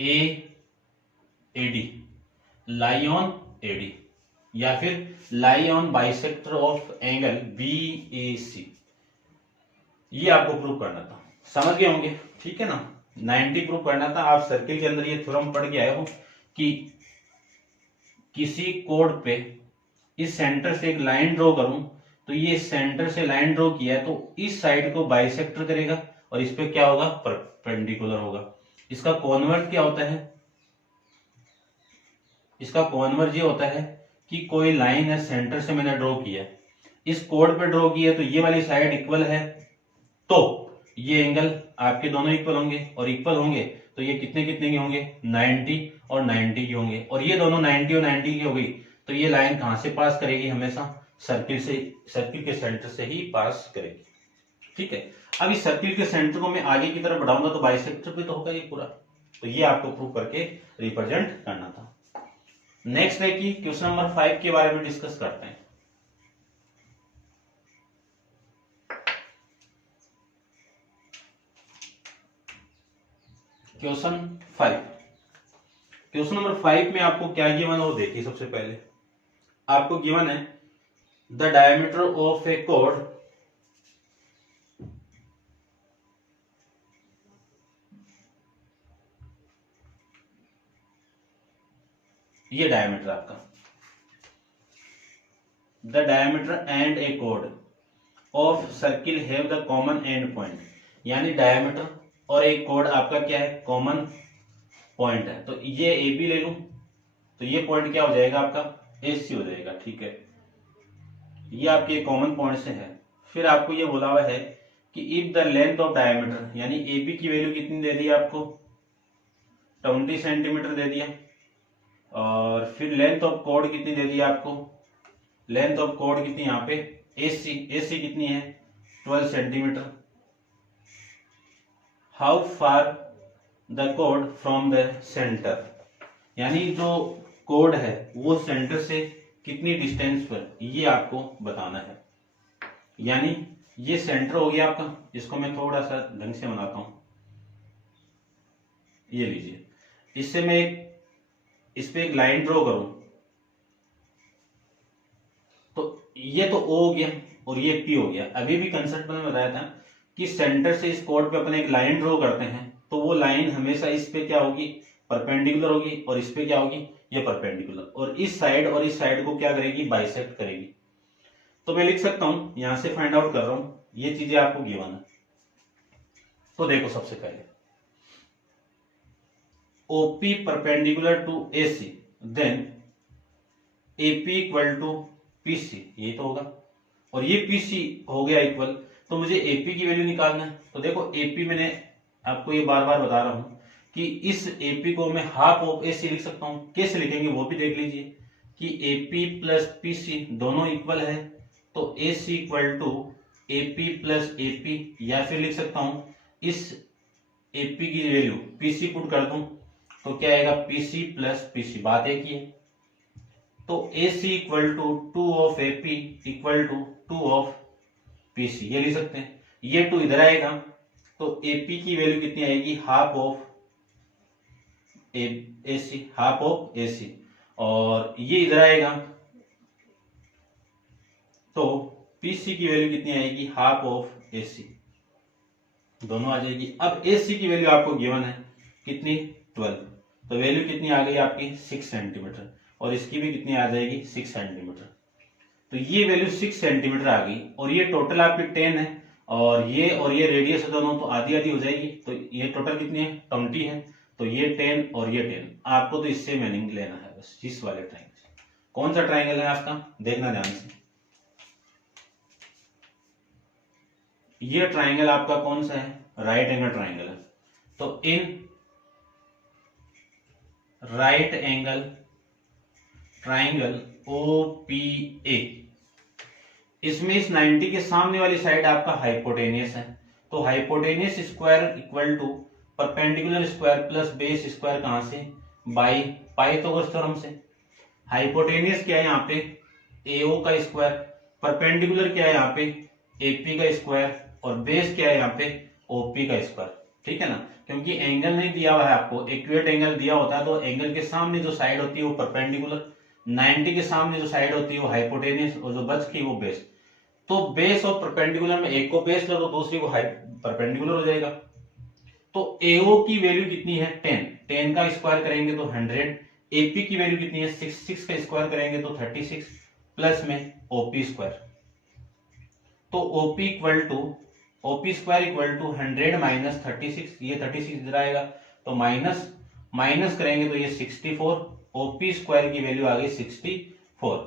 A AD, lie on AD, या फिर lie on bisector of angle B A C. ये आपको प्रूव करना था, समझ गए होंगे, ठीक है ना? 90 प्रूव करना था। आप सर्किल के अंदर ये थ्योरम पढ़ के आए हो कि किसी कोड पे इस सेंटर से एक लाइन ड्रॉ करूं तो ये सेंटर से लाइन ड्रॉ किया है तो इस साइड को बाइसेक्टर करेगा और इस पे क्या होगा? परपेंडिकुलर होगा। इसका कॉन्वर्स क्या होता है? इसका कॉन्वर्स ये होता है कि कोई लाइन है सेंटर से मैंने ड्रॉ किया, इस कोड पे ड्रॉ किया, तो ये वाली साइड इक्वल है तो ये एंगल आपके दोनों इक्वल होंगे, और इक्वल होंगे तो ये कितने कितने के होंगे? 90 और 90 के होंगे। और ये दोनों 90 और 90 की हो गई तो ये लाइन कहां से पास करेगी? हमेशा सर्किल से, सर्किल के सेंटर से ही पास करेगी, ठीक है? अब इस सर्किल के सेंटर को मैं आगे की तरफ बढ़ाऊंगा तो बाइसेक्टर पे तो होगा ये पूरा। तो ये आपको प्रूव करके रिप्रेजेंट करना था। नेक्स्ट है कि क्वेश्चन नंबर 5 के बारे में डिस्कस करते हैं। क्वेश्चन 5, क्वेश्चन नंबर 5 में आपको क्या गिवन है वो देखिए। सबसे पहले आपको गिवन है the diameter of A code ये डायमीटर आपका, the diameter and A code of circle have the common and point, यानी डायमीटर और एक कोड आपका क्या है? कॉमन पॉइंट है। तो ये ए बी ले लूं तो ये पॉइंट क्या हो जाएगा आपका? ए सी हो जाएगा, ठीक है? ये आपके कॉमन पॉइंट से है। फिर आपको ये बोला हुआ है कि if the length of diameter, यानी ए बी की वैल्यू कितनी दे दी आपको? 20 सेंटीमीटर दे दिया। और फिर लेंथ ऑफ कोड कितनी दे दी आपको? लेंथ ऑफ कोड कितनी यहाँ पे? ए सी कितनी है? 12 centimetre. How far the code from the centre, यानी जो कोड है वो सेंटर से कितनी डिस्टेंस पर, ये आपको बताना है। यानी ये सेंटर हो गया आपका, इसको मैं थोड़ा सा ढंग से बनाता हूं। ये लीजिए, इससे मैं इस पे एक लाइन ड्रॉ करूं तो ये तो O हो गया और ये P हो गया। अभी भी कंसेप्ट मैंने बताया था कि सेंटर से इस कोड पे अपन एक लाइन ड्रॉ करते हैं तो वो लाइन हमेशा इस पे क्या होगी, परपेंडिकुलर होगी, और इस पे क्या होगी, ये परपेंडिकुलर, और इस साइड को क्या करेगी, बाइसेक्ट करेगी। तो मैं लिख सकता हूं, यहां से फाइंड आउट कर रहा हूं, ये चीजें आपको गिवन है। तो देखो, सबसे पहले OP perpendicular to AC, then AP equal to PC, ये तो होगा, और ये PC हो गया इक्वल, तो मुझे AP की वैल्यू निकालना है। तो देखो AP मैंने आपको ये बार बार बता रहा हूं कि इस AP को मैं हाफ ऑफ AC लिख सकता हूं। कैसे लिखेंगे वो भी देख लीजिए कि AP प्लस PC दोनों इक्वल है, तो AC equal to AP plus AP, या फिर लिख सकता हूं इस AP की वैल्यू PC पुट कर दूं तो क्या आएगा, PC प्लस PC, बात एक ही है। तो AC equal to 2 of AP equal to 2 of PC, ये लिख सकते हैं। ये 2 इधर आएगा तो AP की वैल्यू कितनी आएगी, half of AC, half of AC, और ये इधर आएगा तो PC की वैल्यू कितनी आएगी, हाफ ऑफ AC, दोनों आ जाएगी। अब AC की वैल्यू आपको गिवन है कितनी, 12, तो वैल्यू कितनी आ गई आपकी 6 सेंटीमीटर, और इसकी भी कितनी आ जाएगी 6 सेंटीमीटर। तो ये वैल्यू 6 सेंटीमीटर आ गई, और ये टोटल आपकी 10 है, और ये रेडियस है दोनों, तो आधी आधी हो जाएगी। तो ये टोटल कितनी है, 20 है, तो ये 10 और ये 10। आपको तो इससे मीनिंग लेना है बस, इस वाले ट्राइंगल से। कौन सा ट्राइंगल है आपका, देखना ध्यान से। ये ट्राइंगल आपका कौन सा है, राइट एंगल ट्राइंगल है। तो in right angle triangle OPA, इसमें इस 90 के सामने वाली साइड आपका हाइपोटेनियस है, तो hypotenuse square equal to perpendicular square plus base square, कहां से, बाई पाइथागोरस थ्योरम से। हाइपोटेनियस क्या है यहाँ पे, AO का स्क्वायर, परपेंडिकुलर क्या है यहाँ पे, AP का स्क्वायर, और बेस क्या है यहाँ पे, OP का स्क्वायर। ठीक है ना, क्योंकि एंगल नहीं दिया हुआ है आपको, एक्यूरेट एंगल दिया होता है तो एंगल के सामने जो साइड होती है वो परपेंडिकुलर, 90 के सामने जो साइड होती है वो हाइपोटेनियस, और जो बच की वो बेस। तो बेस और परपेंडिकुलर में एक को बेस लो तो दूसरी को परपेंडिकुलर हो जाएगा। तो AO की वैल्यू कितनी है, 10, 10 का स्क्वायर करेंगे तो 100, AP की वैल्यू कितनी है 6, 6 का स्क्वायर करेंगे तो 36, प्लस में OP स्क्वायर, तो OP equal to OP square equal to 100 minus 36, ये 36 इधर आएगा तो माइनस करेंगे तो ये 64, OP स्क्वायर की वैल्यू आ गई 64,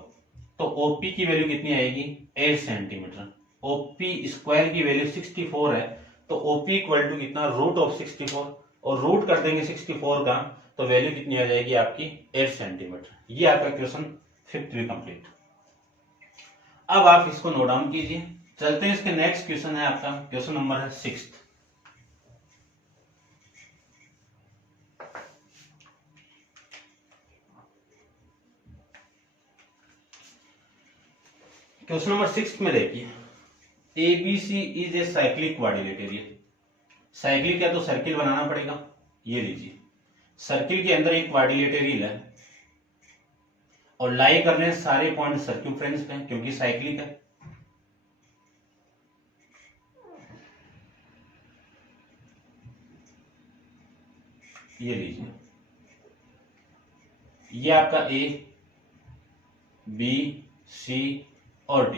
तो OP की वैल्यू कितनी आएगी 8 सेंटीमीटर। OP स्क्वायर की वैल्यू 64 है, तो OP इक्वल टू कितना, रूट ऑफ 64, और रूट कर देंगे 64 का तो वैल्यू कितनी आ जाएगी आपकी 8 सेंटीमीटर। ये आपका क्वेश्चन 5th भी कंप्लीट। अब आप इसको नोट डाउन कीजिए। चलते हैं, इसके नेक्स्ट क्वेश्चन है आपका, क्वेश्चन नंबर है 6th। क्वेश्चन नंबर 6 में देखिए, ABC is a cyclic quadrilateral. Cyclic है तो सर्किल बनाना पड़ेगा। ये लीजिए, सर्किल के अंदर एक क्वाड्रिलेटरल है और लाई करने सारे पॉइंट सर्क्यूम्फ्रेंस पे क्योंकि साइक्लिक है। ये लीजिए, ये आपका A, B, C और D,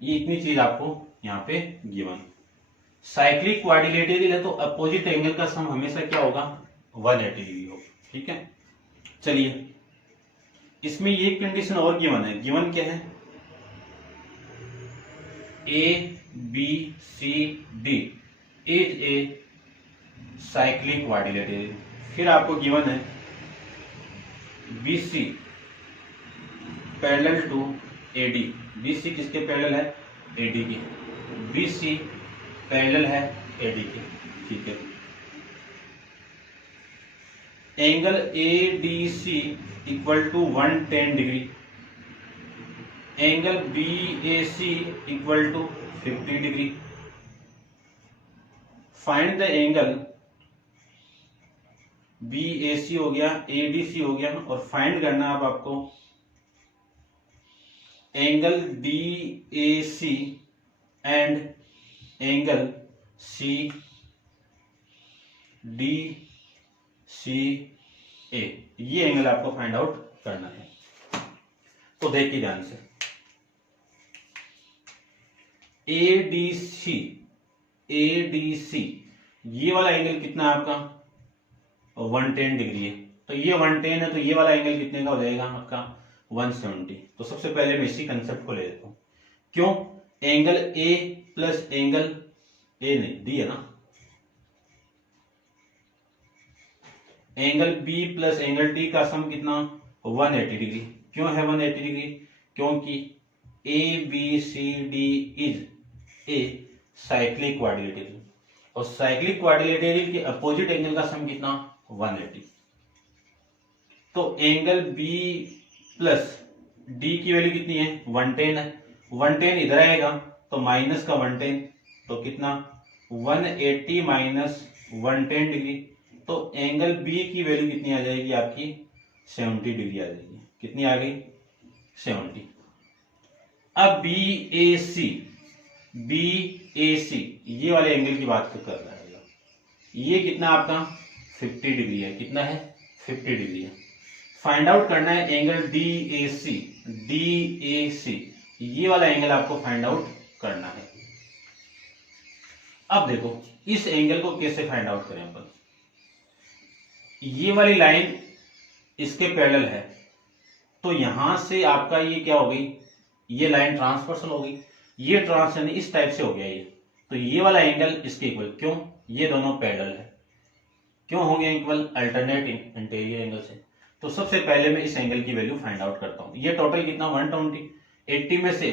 ये इतनी चीज आपको यहां पे गिवन। साइक्लिक क्वाड्रिलेटरल है तो अपोजिट एंगल का सम हमेशा क्या होगा, 180 डिग्री होगा। ठीक है, चलिए इसमें ये कंडीशन और गिवन है। गिवन क्या है, ABCD is a cyclic quadrilateral. फिर आपको गिवन है BC parallel to AD, BC किसके पैरेलल है, AD की। बी सी पैरेलल है ए डी के, ठीक है। Angle A D C equal to 110 degree, angle B A C equal to 50 degree. Find the angle B A C हो गया, ए D सी हो गया, और फाइंड करना अब आपको angle D A C and angle C D C A, ये angle आपको फाइंड आउट करना है। तो देखिए ध्यान से, ए डी सी ये वाला एंगल कितना है आपका 110 डिग्री है, तो ये 110 है, तो ये वाला एंगल कितने का हो जाएगा आपका 170। तो सबसे पहले मैं इसी कंसेप्ट को ले लेता हूं। क्यों? Angle A plus angle A नहीं डी है ना, angle B plus angle D का सम कितना 180 डिग्री। क्यों है 180 डिग्री? क्योंकि A B C D is a cyclic quadrilateral, और साइक्लिक क्वाड्रिलेटरल के अपोजिट एंगल का सम कितना 180। तो एंगल बी प्लस डी की वैल्यू कितनी है 110 है, 110 इधर आएगा तो माइनस का 110, तो कितना 180 माइनस 110 डिग्री, तो एंगल बी की वैल्यू कितनी आ जाएगी आपकी 70 डिग्री आ जाएगी। कितनी आ गई 70। अब बी ए सी ये वाले एंगल की बात कर रहा है, ये कितना आपका 50 डिग्री है। कितना है 50 डिग्री है। फाइंड आउट करना है एंगल डी ए सी, ये वाला एंगल आपको फाइंड आउट करना है। अब देखो इस एंगल को कैसे फाइंड आउट करें अपन। ये वाली लाइन इसके पैरेलल है, तो यहां से आपका ये क्या हो गई, ये लाइन ट्रांसवर्सल हो गई, ये ट्रांस इस टाइप से हो गया ये, तो ये वाला एंगल इसके इक्वल। क्यों? ये दोनों पैरेलल है। क्यों हो गया इक्वल? अल्टरनेट इंटीरियर एंगल से। तो सबसे पहले मैं इस एंगल की वैल्यू फाइंड आउट करता हूं। ये टोटल कितना 120, 180 में से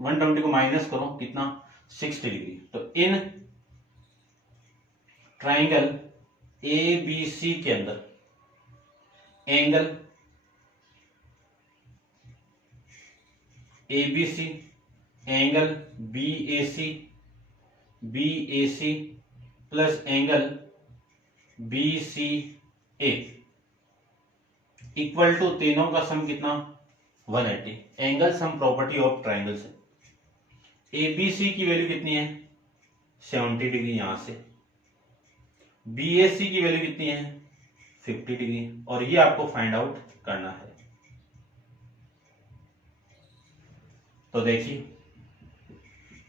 120 को माइनस करो, कितना 60 डिग्री। तो इन ट्राइंगल ए बी सी के अंदर angle A B C, angle B A C plus angle B C A equal to तीनों का सम कितना 180। Angle sum property of triangle से ए बी सी की वैल्यू कितनी है 70 डिग्री, यहां से बी ए सी की वैल्यू कितनी है 50 डिग्री, और ये आपको फाइंड आउट करना है। तो देखिए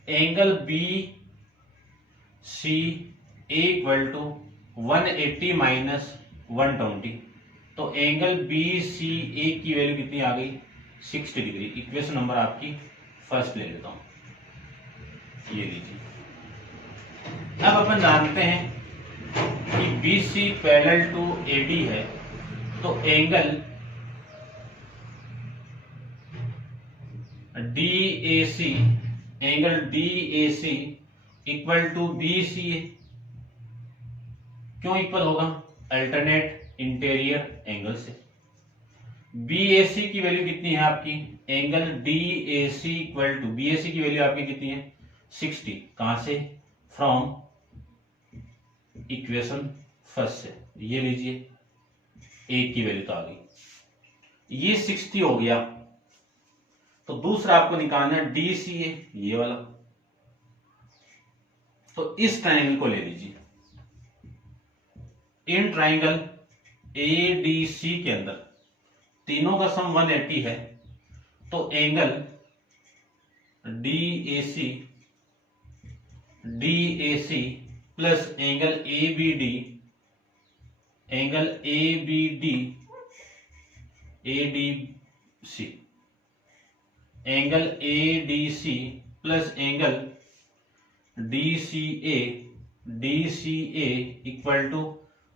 angle B C equal to 180 minus 120, तो एंगल बी सी ए की वैल्यू कितनी आ गई 60 डिग्री। इक्वेशन नंबर आपकी फर्स्ट ले लेता हूं, ये लीजिए। अब अपन जानते हैं कि B C parallel to A D है, तो angle D A C equal to B C A. क्यों इक्वल होगा? अल्टरनेट इंटीरियर एंगल से। बी ए सी की वैल्यू कितनी है आपकी, angle D A C equal to B A C की वैल्यू आपकी कितनी है 60। कहां से? फ्रॉम इक्वेशन फर्स्ट से। ये लीजिए ए की वैल्यू तो आ गई, ये 60 हो गया। तो दूसरा आपको निकालना है डी सी ए, ये वाला। तो इस ट्राइंगल को ले लीजिए। इन ट्राइंगल ए डी सी के अंदर तीनों का सम 180 है, तो angle D A C plus angle A B D C, angle A D C plus angle D C A equal to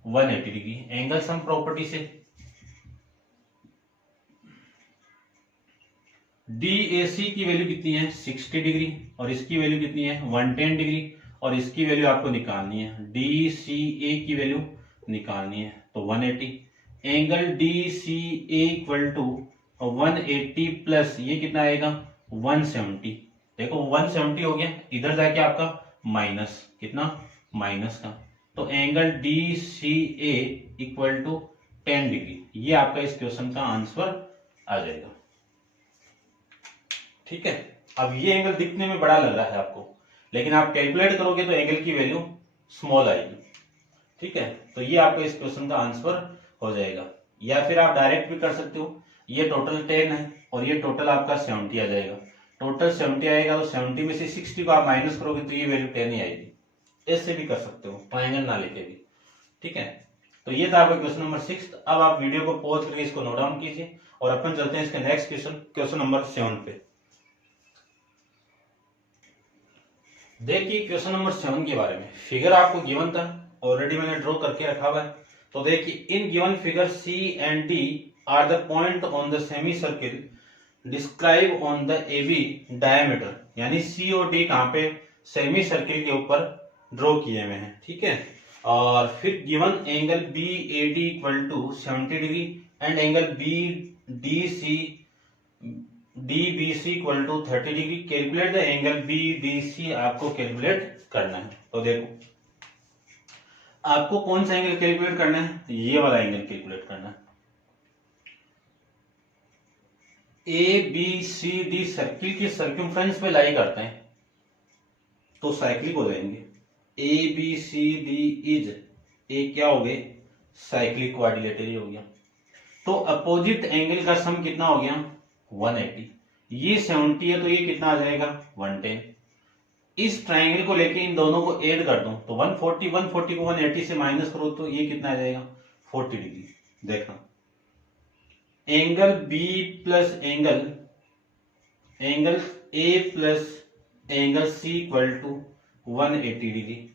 180 degree. Angle sum property से DAC की वैल्यू कितनी है 60 डिग्री और इसकी वैल्यू कितनी है 110 डिग्री और इसकी वैल्यू आपको निकालनी है DCA की वैल्यू निकालनी है तो 180। Angle DCA equal to 180 plus ये कितना आएगा 170। देखो 170 हो गया, इधर जाके आपका माइनस कितना माइनस का, तो angle DCA equal to 10 degree. ये आपका इस क्वेश्चन का आंसर आ जाएगा। ठीक है, अब ये एंगल दिखने में बड़ा लग रहा है आपको, लेकिन आप कैलकुलेट करोगे तो एंगल की वैल्यू स्मॉल आएगी। ठीक है, तो ये आपका इस क्वेश्चन का आंसर हो जाएगा। या फिर आप डायरेक्ट भी कर सकते हो, ये टोटल 10 है और ये टोटल आपका 70 आ जाएगा। टोटल 70 आएगा तो 70 में से 60 को आप माइनस करोगे तो ये वैल्यू 10 ही आएगी। ऐसे भी कर सकते हो, ट्रायंगल ना लेके भी। ठीक है, तो ये था आपका क्वेश्चन नंबर 6। अब आप वीडियो को पॉज करके इसको नोट डाउन कीजिए और अपन चलते हैं इसके नेक्स्ट क्वेश्चन नंबर 7 पे। देखिए क्वेश्चन नंबर 7 के बारे में फिगर आपको गिवन था, ऑलरेडी मैंने ड्रॉ करके रखा हुआ है। तो देखिए इन given figure C and D are the point on the semi circle describe on the AB diameter, यानी C और D कहां पे सेमी सर्किल के ऊपर ड्रॉ किए हुए हैं। ठीक है, और फिर given angle BAD equal to 70 degree and angle BDC DBC equal to 30 degree. Calculate the angle BDC आपको कैलकुलेट करना है। तो देखो आपको कौन सा एंगल कैलकुलेट करना है, ये वाला एंगल कैलकुलेट करना है। ABCD सर्किल की सर्कमफ्रेंस पे लाई करते हैं तो साइक्लिक हो जाएंगे। ABCD इज ए क्या हो गए साइक्लिक क्वाड्रिलेटरल हो गया। तो अपोजिट एंगल का सम कितना हो गया 180। ये 70 है तो ये कितना आ जाएगा 110। इस ट्राइंगल को लेके इन दोनों को ऐड कर दो तो 140 को 180 से माइनस करो तो ये कितना आ जाएगा 40 डिग्री। देखना angle B plus angle A plus angle C equal to 180 degree.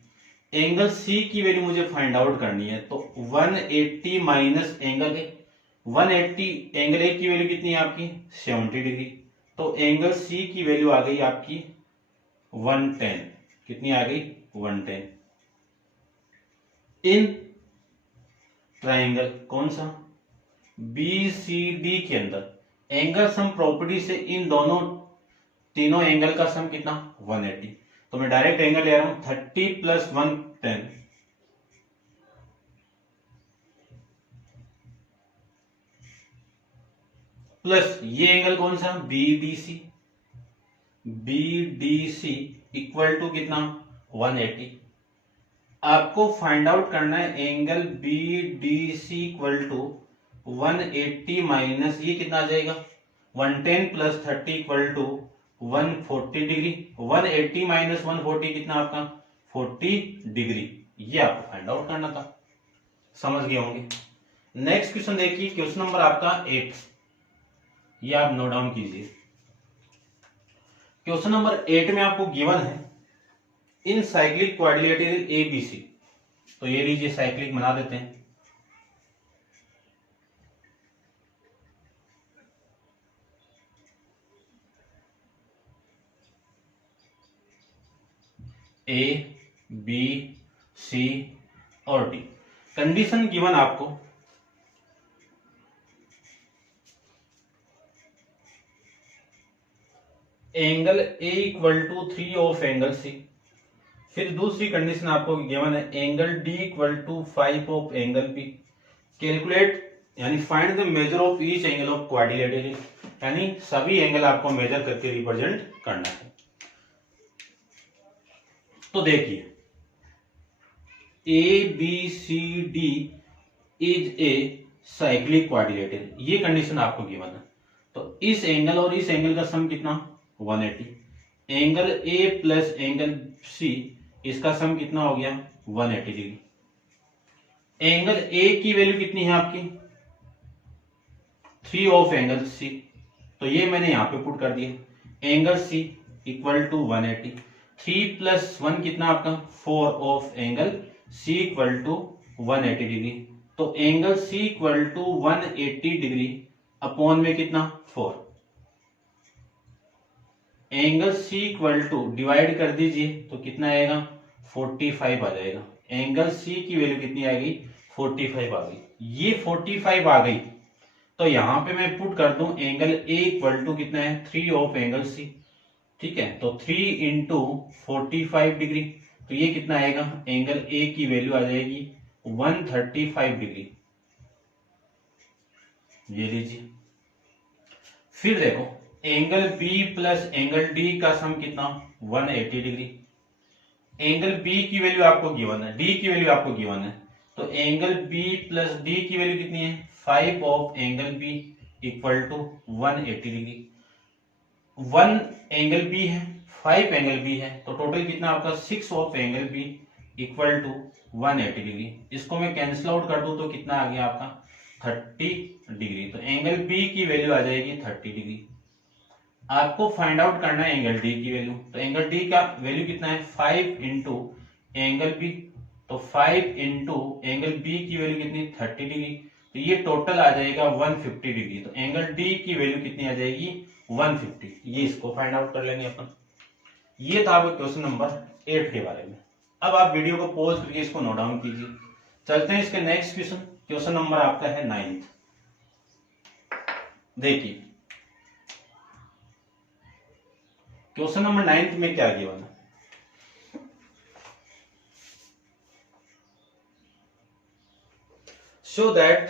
Angle C की वैल्यू मुझे फाइंड आउट करनी है तो 180 minus angle A, 180 angle A की वैल्यू कितनी है आपकी 70 डिग्री। तो एंगल C की वैल्यू आ गई आपकी 110। कितनी आ गई 110। इन ट्राइंगल कौन सा BCD के अंदर एंगल सम प्रॉपर्टी से इन दोनों तीनों एंगल का सम कितना 180। तो मैं डायरेक्ट एंगल ले रहा हूं 30 प्लस 110 प्लस ये एंगल कौन सा BDC इक्वल टू कितना 180। आपको फाइंड आउट करना है angle BDC equal to 180 minus ये कितना आ जाएगा 110 plus 30 equal to 140 degree. 180 minus 140 कितना आपका 40 डिग्री। ये आपको फाइंड आउट करना था, समझ गए होंगे। नेक्स्ट क्वेश्चन देखिए क्वेश्चन नंबर आपका 8, ये आप नोट डाउन कीजिए। क्वेश्चन नंबर 8 में आपको गिवन है इन साइक्लिक क्वाड्रिलेटरल ABC। तो ये लीजिए साइक्लिक बना देते हैं। A, B, C और D। कंडीशन गिवन आपको angle A equal to 3 of angle C। फिर दूसरी कंडीशन आपको गिवन है angle D equal to 5 of angle B। Calculate यानी find the measure of each angle of quadrilateral, यानी सभी angle आपको मेजर करके रिप्रेजेंट करना है। तो देखिए ABCD is a cyclic quadrilateral, ये कंडीशन आपको गिवन है। तो इस एंगल और इस एंगल का सम कितना 180। Angle A plus angle C इसका सम कितना हो गया 180 डिग्री। एंगल A की वैल्यू कितनी है आपकी 3 ऑफ एंगल C, तो ये मैंने यहां पे पुट कर दिया। Angle C equal to 180, 3 plus 1 कितना आपका 4 of angle C equal to 180 degree. तो angle C equal to 180 degree upon में कितना 4। Angle C equal to divide कर दीजिए तो कितना आएगा 45 आ जाएगा। एंगल सी की वैल्यू कितनी आ गई 45 आ गई। ये 45 आ गई तो यहां पे मैं पुट कर दूं एंगल ए इक्वल टू कितना है 3 ऑफ एंगल सी। ठीक है, तो 3 इंटू 45 डिग्री, तो ये कितना आएगा एंगल ए की वैल्यू आ जाएगी 135 डिग्री। ये लीजिए। फिर देखो angle B plus angle D का सम कितना 180 डिग्री। एंगल बी की वैल्यू आपको गिवन है, डी की वैल्यू आपको गिवन है, तो एंगल बी प्लस डी की वैल्यू कितनी है 5 of angle B equal to 180 degree. 1 angle B है 5 एंगल बी है, तो टोटल कितना आपका 6 of angle B equal to 180 degree. इसको मैं कैंसिल आउट कर दूं तो कितना आ गया आपका 30 डिग्री। तो एंगल बी की वैल्यू आ जाएगी 30 डिग्री। आपको फाइंड आउट करना है एंगल डी की वैल्यू, तो एंगल डी का वैल्यू कितना है 5 इंटू एंगल बी, तो 5 इंटू एंगल बी की वैल्यू कितनी 30 डिग्री, तो ये टोटल आ जाएगा 150 डिग्री। तो एंगल डी की वैल्यू कितनी आ जाएगी 150। ये इसको फाइंड आउट कर लेंगे अपन। ये था आपका क्वेश्चन नंबर 8 के बारे में। अब आप वीडियो को पॉज करके इसको नोट डाउन कीजिए। चलते हैं इसके नेक्स्ट क्वेश्चन। क्वेश्चन नंबर आपका है 9। देखिए क्वेश्चन नंबर 9 में क्या गिवन है। Show that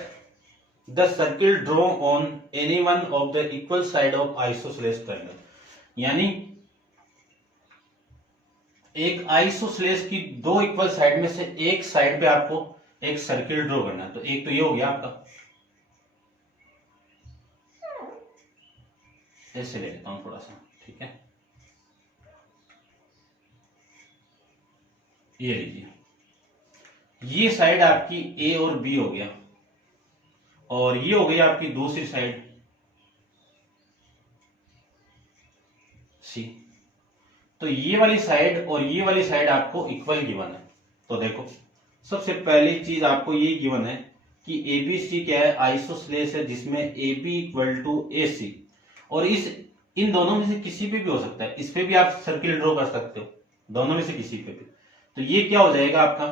the circle draw on any one of the equal side of isosceles triangle. यानी एक आइसोसेलेस की दो इक्वल साइड में से एक साइड पे आपको एक सर्किल ड्रॉ करना है। तो एक तो ये हो गया आपका, ऐसे ले लेता हूं थोड़ा सा, ठीक है, ये लीजिए। ये साइड आपकी ए और बी हो गया, और ये हो गई आपकी दूसरी साइड सी। तो ये वाली साइड और ये वाली साइड आपको इक्वल गिवन है। तो देखो सबसे पहली चीज आपको ये गिवन है कि एबीसी क्या है आइसोसेलेस है, जिसमें ए बी इक्वल टू ए सी, और इन दोनों में से किसी पे भी हो सकता है, इस पे भी आप सर्किल ड्रॉ कर सकते हो, दोनों में से किसी पे भी। तो ये क्या हो जाएगा आपका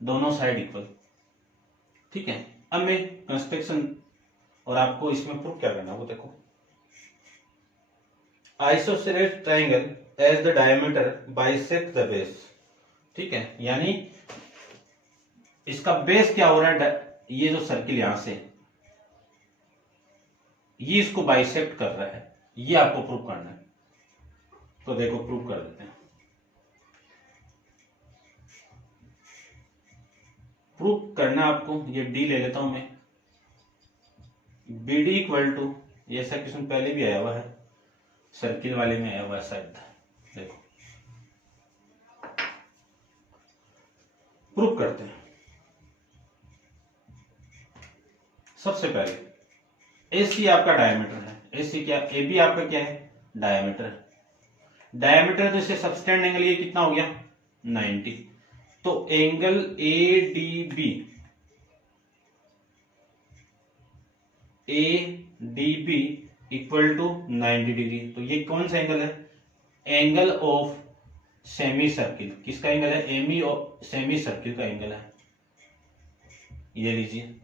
दोनों साइड इक्वल। ठीक है, अब मैं कंस्ट्रक्शन और आपको इसमें प्रूफ क्या करना है वो देखो। Isosceles triangle as the diameter bisect the base. ठीक है, यानी इसका बेस क्या हो रहा है, ये जो सर्किल यहां से ये इसको बाइसेक्ट कर रहा है, ये आपको प्रूफ करना है। तो देखो प्रूफ कर देते हैं। प्रूफ करना आपको, ये डी ले लेता हूं मैं, बी डी इक्वल टू, ऐसा क्वेश्चन पहले भी आया हुआ है, सर्किल वाले में आया हुआ है शायद। देखो प्रूफ करते हैं। सबसे पहले ए सी आपका डायमीटर है, ए सी क्या, ए बी आपका क्या है डायमीटर है। डायमीटर तो इससे सबस्टेंड एंगल ये कितना हो गया 90। तो angle A D B, A D B equal to 90 degree. तो ये कौन सा एंगल है, एंगल ऑफ सेमी सर्किल। किसका एंगल है, एमी ऑफ सेमी सर्किल का एंगल है। ये लीजिए,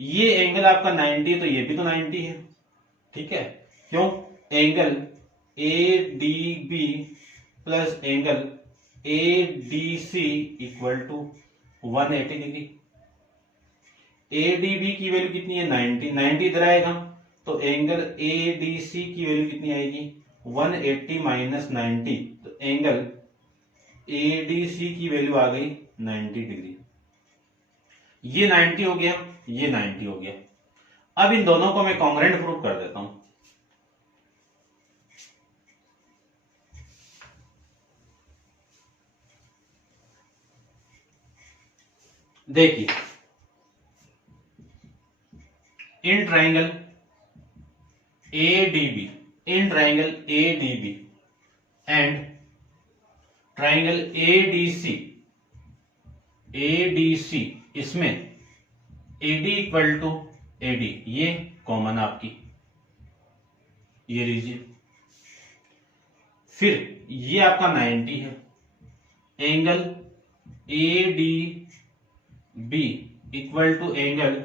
ये एंगल आपका 90, तो ये भी तो 90 है। ठीक है, क्यों, angle A D B plus angle A D C equal to 180 degree. A D B की वैल्यू कितनी है 90, 90 इधर आएगा, तो एंगल ए डी सी की वैल्यू कितनी आएगी 180 माइनस 90, तो एंगल ए डी सी की वैल्यू आ गई 90 डिग्री। ये 90 हो गया, ये 90 हो गया। अब इन दोनों को मैं कॉन्ग्रुएंट प्रूफ कर देता हूं। देखिए in triangle A D B, in triangle A D B and triangle A D C, A D C, इसमें A D equal to A D, ये कॉमन आपकी, ये लीजिए। फिर ये आपका 90 है, angle A D B equal to angle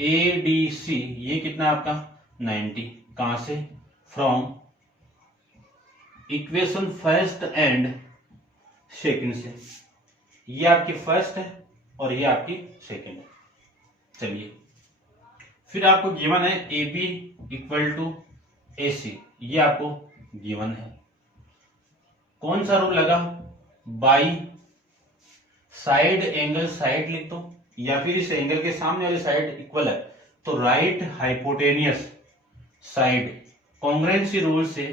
A D C, ये कितना आपका 90। कहां से? From equation first and second से। ये आपकी फर्स्ट है और ये आपकी सेकंड है। चलिए, फिर आपको गिवन है ए B equal to A C, ये आपको गिवन है। कौन सा रूल लगा? बाई साइड एंगल साइड लिख दो, या फिर इस एंगल के सामने वाली साइड इक्वल है तो right hypotenuse side congruency rule से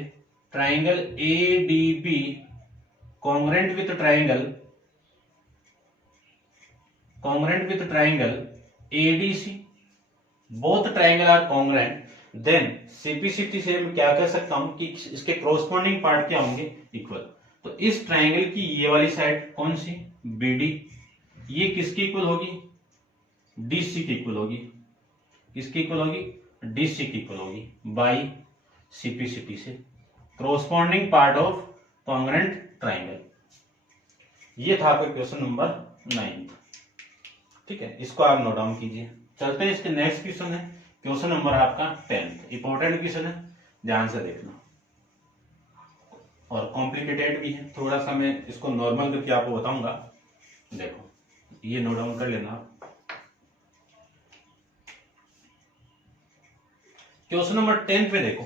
triangle A D B congruent with triangle ADC, both triangle are congruent, then simplicity से मैं क्या कह सकता हूं कि इसके कॉरस्पॉन्डिंग पार्ट क्या होंगे? इक्वल। तो इस ट्राइंगल की ये वाली साइड कौन सी? BD, ये किसकी इक्वल होगी? DC की इक्वल होगी। किसकी इक्वल होगी? DC की इक्वल होगी बाई सिंप्लिसिटी से, corresponding part of congruent triangle. ये था आपका क्वेश्चन नंबर 9। ठीक है, इसको आप नोट डाउन कीजिए। चलते हैं इसके नेक्स्ट क्वेश्चन है, क्वेश्चन नंबर आपका 10। इंपॉर्टेंट क्वेश्चन है, ध्यान से देखना, और कॉम्प्लिकेटेड भी है थोड़ा सा। मैं इसको नॉर्मल करके आपको बताऊंगा। देखो, ये नोट डाउन कर लेना आप। क्वेश्चन नंबर 10 पे देखो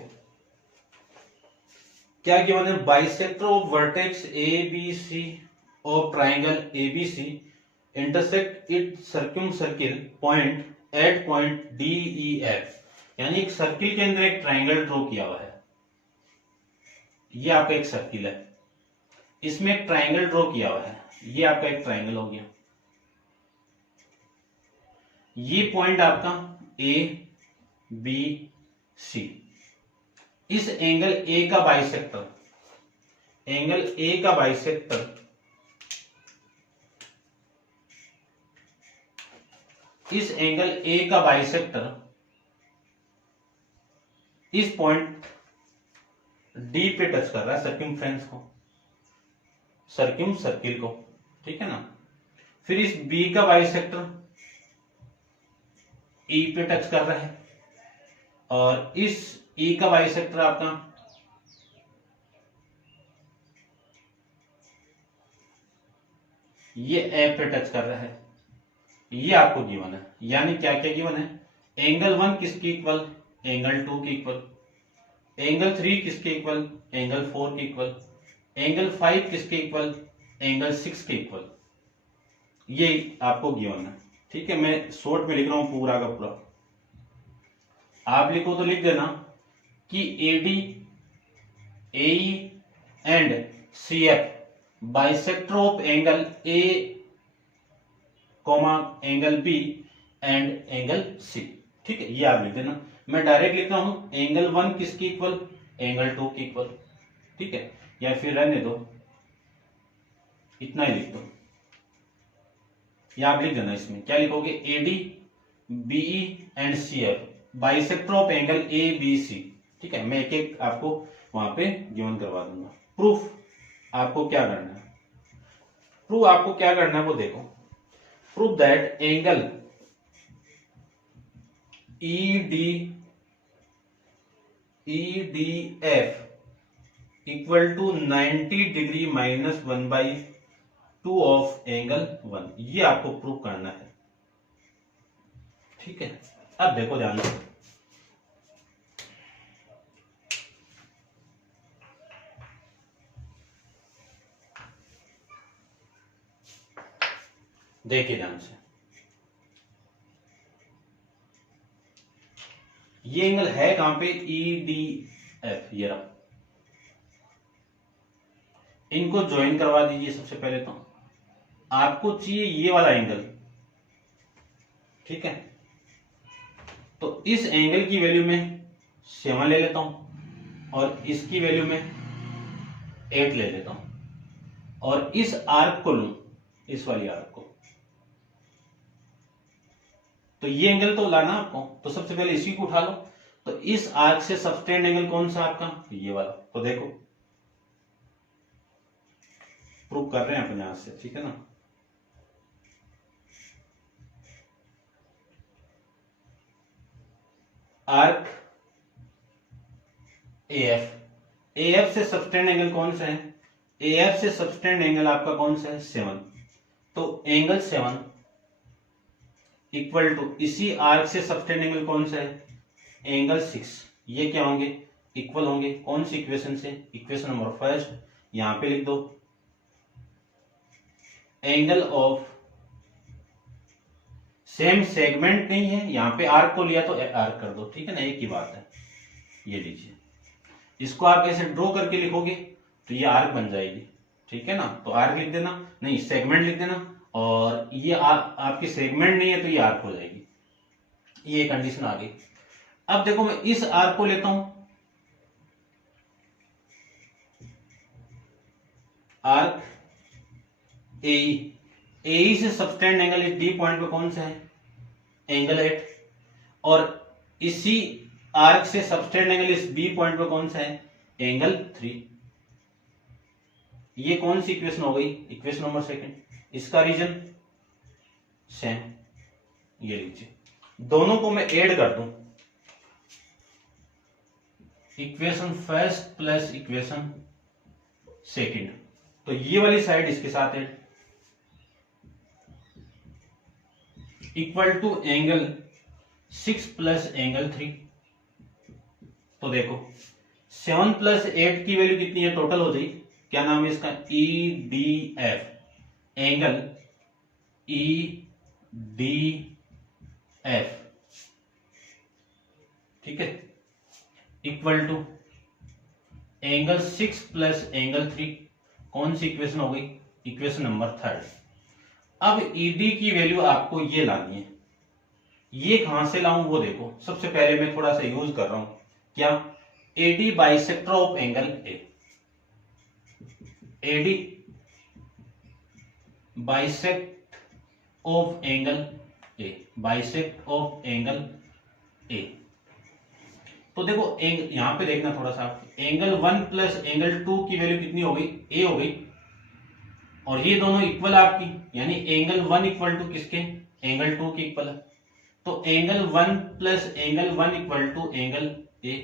क्या गिवन है? Bisector of vertex A B C of triangle ABC intersect it circumcircle point at point DEF, यानी एक सर्किल के अंदर एक ट्राइंगल ड्रॉ किया हुआ है। ये आपका एक सर्किल है, इसमें एक ट्राइंगल ड्रॉ किया हुआ है। ये आपका एक ट्राइंगल हो गया। ये पॉइंट आपका A B C, इस एंगल A का बाइसेक्टर, एंगल A का बाइसेक्टर इस एंगल A का बाइसेक्टर इस पॉइंट D पे टच कर रहा है, सर्कमफ्रेंस को, सर्किम सर्किल को, ठीक है ना। फिर इस B का बाइसेक्टर E पे टच कर रहा है, और इस E का बाइसेक्टर आपका ये A पे टच कर रहा है। ये आपको गिवन है, यानी क्या क्या गिवन है? एंगल 1 किसके इक्वल? एंगल 2 के इक्वल। एंगल 3 किसके इक्वल? एंगल 4 के इक्वल। एंगल 5 किसके इक्वल? एंगल 6 के इक्वल। ये आपको गिवन है। ठीक है, मैं शॉर्ट में लिख रहा हूं पूरा का पूरा, आप लिखो तो लिख देना कि AD AE and CF bisector of angle A comma angle B and angle C। ठीक है, ये आप लिख देना। मैं डायरेक्ट लिखता हूं एंगल 1 किसके इक्वल? एंगल 2 के इक्वल। ठीक है, या फिर रहने दो, इतना ही लिख दो। या आप लिख देना, इसमें क्या लिखोगे? AD BE and CF bisector of angle ABC। ठीक है, मैं एक एक आपको वहां पे गिवन करवा दूंगा। प्रूफ आपको क्या करना है? प्रूफ आपको क्या करना है वो देखो। Proof that angle EDF equal to 90 degree minus 1/2 of angle 1, ये आपको प्रूफ करना है। ठीक है, अब देखो ध्यान से, देखिए ध्यान से, ये एंगल है कहां पे? EDF, ये रहा। इनको ज्वाइन करवा दीजिए। सबसे पहले तो आपको चाहिए ये वाला एंगल, ठीक है। तो इस एंगल की वैल्यू में 7 ले लेता हूं, और इसकी वैल्यू में 8 ले लेता हूं, और इस आर्क को लूं, इस वाली आर्क को। तो ये एंगल तो लाना आपको, तो सबसे पहले इसी को उठा लो। तो इस आर्क से सबटेंड एंगल कौन सा आपका? ये वाला। तो देखो प्रूव कर रहे हैं अपन यहां से, ठीक है ना। आर्क एएफ से सबटेंड एंगल कौन सा है? एएफ से सबटेंड एंगल आपका कौन सा है? 7। तो एंगल 7 इक्वल टू इसी आर्क से सबटेंड एंगल कौन सा है? एंगल 6। ये क्या होंगे? इक्वल होंगे। कौन सी इक्वेशन से? Equation number first. यहां पे लिख दो एंगल ऑफ सेम सेगमेंट नहीं है, यहां पे आर्क को लिया तो आर्क कर दो, ठीक है ना, एक ही बात है। ये लीजिए, इसको आप ऐसे ड्रॉ करके लिखोगे तो ये आर्क बन जाएगी, ठीक है ना। तो आर्क लिख देना, नहीं सेगमेंट लिख देना, और ये आपकी सेगमेंट नहीं है तो ये आर्क हो जाएगी। ये कंडीशन आ गई। अब देखो मैं इस आर्क को लेता हूं, आर्क एई से सबटेंड एंगल इस डी पॉइंट पे कौन सा है? एंगल 8। और इसी आर्क से सबटेंड एंगल इस बी पॉइंट पे कौन सा है? एंगल 3। ये कौन सी इक्वेशन हो गई? Equation number second. इसका रीजन सेम। ये लीजिए, दोनों को मैं ऐड कर दूं, equation first plus equation second, तो ये वाली साइड इसके साथ add, equal to angle 6 plus angle 3। तो देखो 7 प्लस 8 की वैल्यू कितनी है? टोटल हो जाएगी, क्या नाम है इसका? EDF, एंगल EDF, ठीक है, equal to angle 6 plus angle 3। कौन सी इक्वेशन हो गई? Equation number third. अब ED की वैल्यू आपको ये लानी है। ये कहां से लाऊं वो देखो। सबसे पहले मैं थोड़ा सा यूज कर रहा हूं, क्या? AD bisector of angle A, AD bisect of angle A, bisect of angle A। तो देखो यहां पे देखना थोड़ा सा, एंगल 1 प्लस एंगल 2 की वैल्यू कितनी हो गई? A हो गई, और ये दोनों इक्वल आपकी, यानी एंगल 1 इक्वल टू किसके? एंगल 2 के इक्वल है। तो angle 1 plus angle 1 equal to angle A,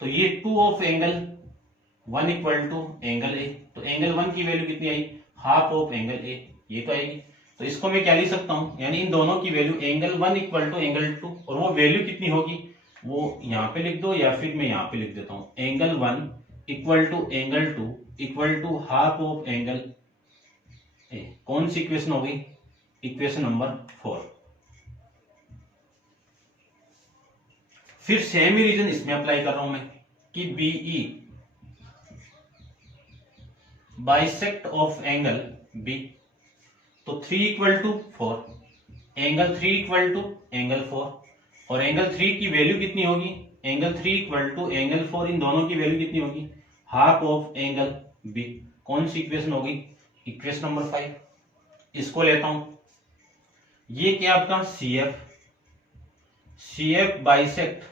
तो ये 2 of angle 1 equal to angle A। तो एंगल 1 की वैल्यू कितनी आई? हाफ ऑफ एंगल A, ये तो आएगी। तो इसको मैं क्या लिख सकता हूं, यानी इन दोनों की value angle 1 equal to angle 2, और वो वैल्यू कितनी होगी वो यहां पे लिख दो, या फिर मैं यहां पे लिख देता हूं, angle 1 equal to angle 2 equal to half of angle A। कौन सी इक्वेशन हो गई? Equation number 4। फिर सेम ही रीजन इसमें अप्लाई कर रहा हूं मैं, कि BE bisect of angle B, तो 3 equal to 4, angle 3 equal to angle 4, और एंगल 3 की वैल्यू कितनी होगी? एंगल 3 इक्वल टू एंगल 4, इन दोनों की वैल्यू कितनी होगी? Half of angle B। कौन सी इक्वेशन होगी? Equation number 5। इसको लेता हूं, ये क्या आपका? CF bisect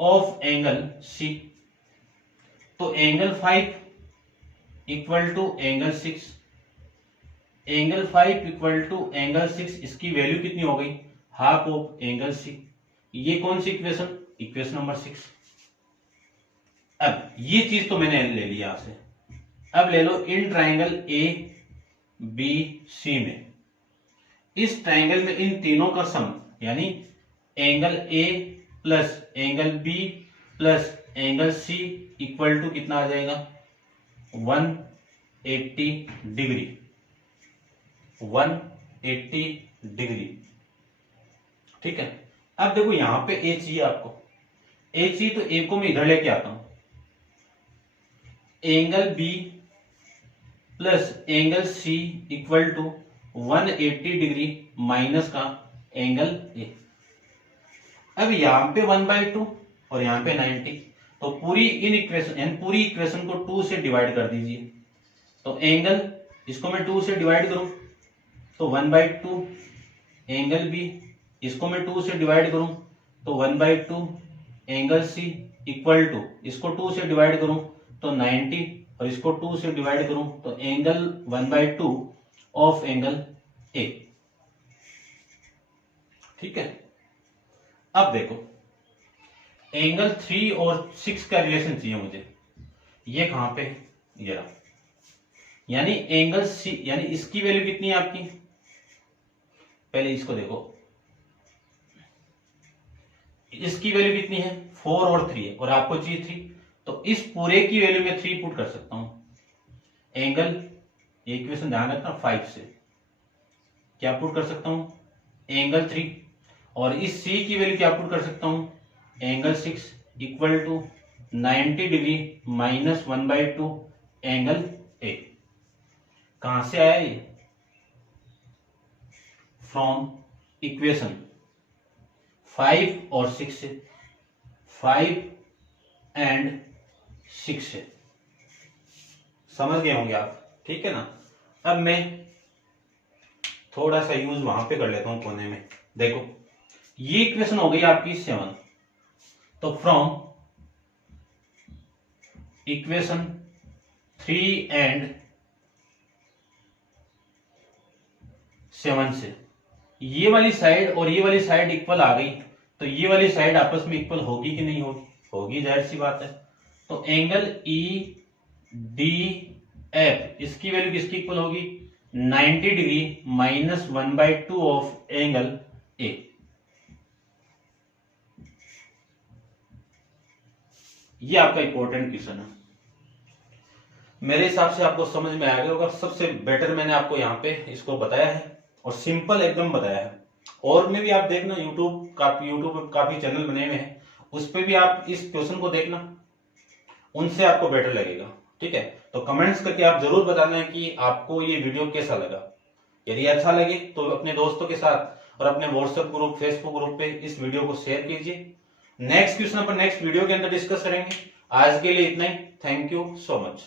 of angle C, तो angle 5 equal to angle 6, angle 5 equal to angle 6, इसकी वैल्यू कितनी हो गई? Half of angle C। ये कौन सी इक्वेशन? Equation number 6। अब ये चीज तो मैंने ले लिया यहां से। अब ले लो इन ट्राइंगल ABC में, इस ट्राइंगल में इन तीनों का सम, यानी angle A plus angle B plus angle C equal to कितना आ जाएगा? 180 डिग्री। 180 डिग्री, ठीक है। अब देखो यहां पे A चाहिए आपको, A चाहिए, तो A को मैं इधर लेके आता हूं, angle B plus angle C equal to 180 degree minus का एंगल A। अब यहां पे 1/2 और यहां पे 90, तो पूरी पूरी इक्वेशन को 2 से डिवाइड कर दीजिए। तो एंगल, इसको मैं 2 से डिवाइड करूं तो 1/2, एंगल B इसको मैं 2 से डिवाइड करूं तो 1/2, एंगल C इक्वल टू, इसको 2 से डिवाइड करूं तो 90 और इसको 2 से डिवाइड करूं तो एंगल 1/2 ऑफ एंगल ए। ठीक है, अब देखो एंगल 3 और 6 का रिलेशन चाहिए मुझे। ये कहां पे, ये रहा, यानी एंगल सी, यानी इसकी वैल्यू कितनी है आपकी, पहले इसको देखो, इसकी वैल्यू कितनी है 4 और 3 है, और आपको चाहिए 3, तो इस पूरे की वैल्यू में 3 पुट कर सकता हूं। एंगल, इक्वेशन ध्यान रखना 5 से क्या पुट कर सकता हूं, एंगल 3, और इस सी की वैल्यू क्या पुट कर सकता हूं, angle 6 equal to 90 degree minus 1/2 angle A. कहां से आया ये, फ्रॉम इक्वेशन 5 और 6 से, 5 एंड 6 से, समझ गए होंगे आप। ठीक है ना, अब मैं थोड़ा सा यूज वहां पे कर लेता हूं कोने में। देखो ये इक्वेशन हो गई आपकी 7, तो फ्रॉम इक्वेशन 3 एंड 7 से ये वाली साइड और ये वाली साइड इक्वल आ गई, तो ये वाली साइड आपस में इक्वल होगी कि नहीं होगी, होगी, जाहिर सी बात है। तो एंगल ई डी एफ, इसकी वैल्यू किसकी इक्वल होगी, 90 डिग्री माइनस 1/2 ऑफ एंगल ए। ये आपका इंपॉर्टेंट क्वेश्चन है, मेरे हिसाब से आपको समझ में आ गया होगा। सबसे बेटर मैंने आपको यहाँ पे इसको बताया है और सिंपल एकदम बताया है। और में भी आप देखना, यूट्यूब पे काफी चैनल बने हुए हैं, उस पे भी आप इस क्वेश्चन को देखना, उनसे आपको बेटर लगेगा। ठीक है, तो कमेंट्स करके आप जरूर बताना है कि आपको ये वीडियो कैसा लगा। यदि अच्छा लगे तो अपने दोस्तों के साथ और अपने व्हाट्सएप ग्रुप, फेसबुक ग्रुप पे इस वीडियो को शेयर कीजिए। नेक्स्ट क्वेश्चन अपन नेक्स्ट वीडियो के अंदर डिस्कस करेंगे। आज के लिए इतना ही, थैंक यू सो मच।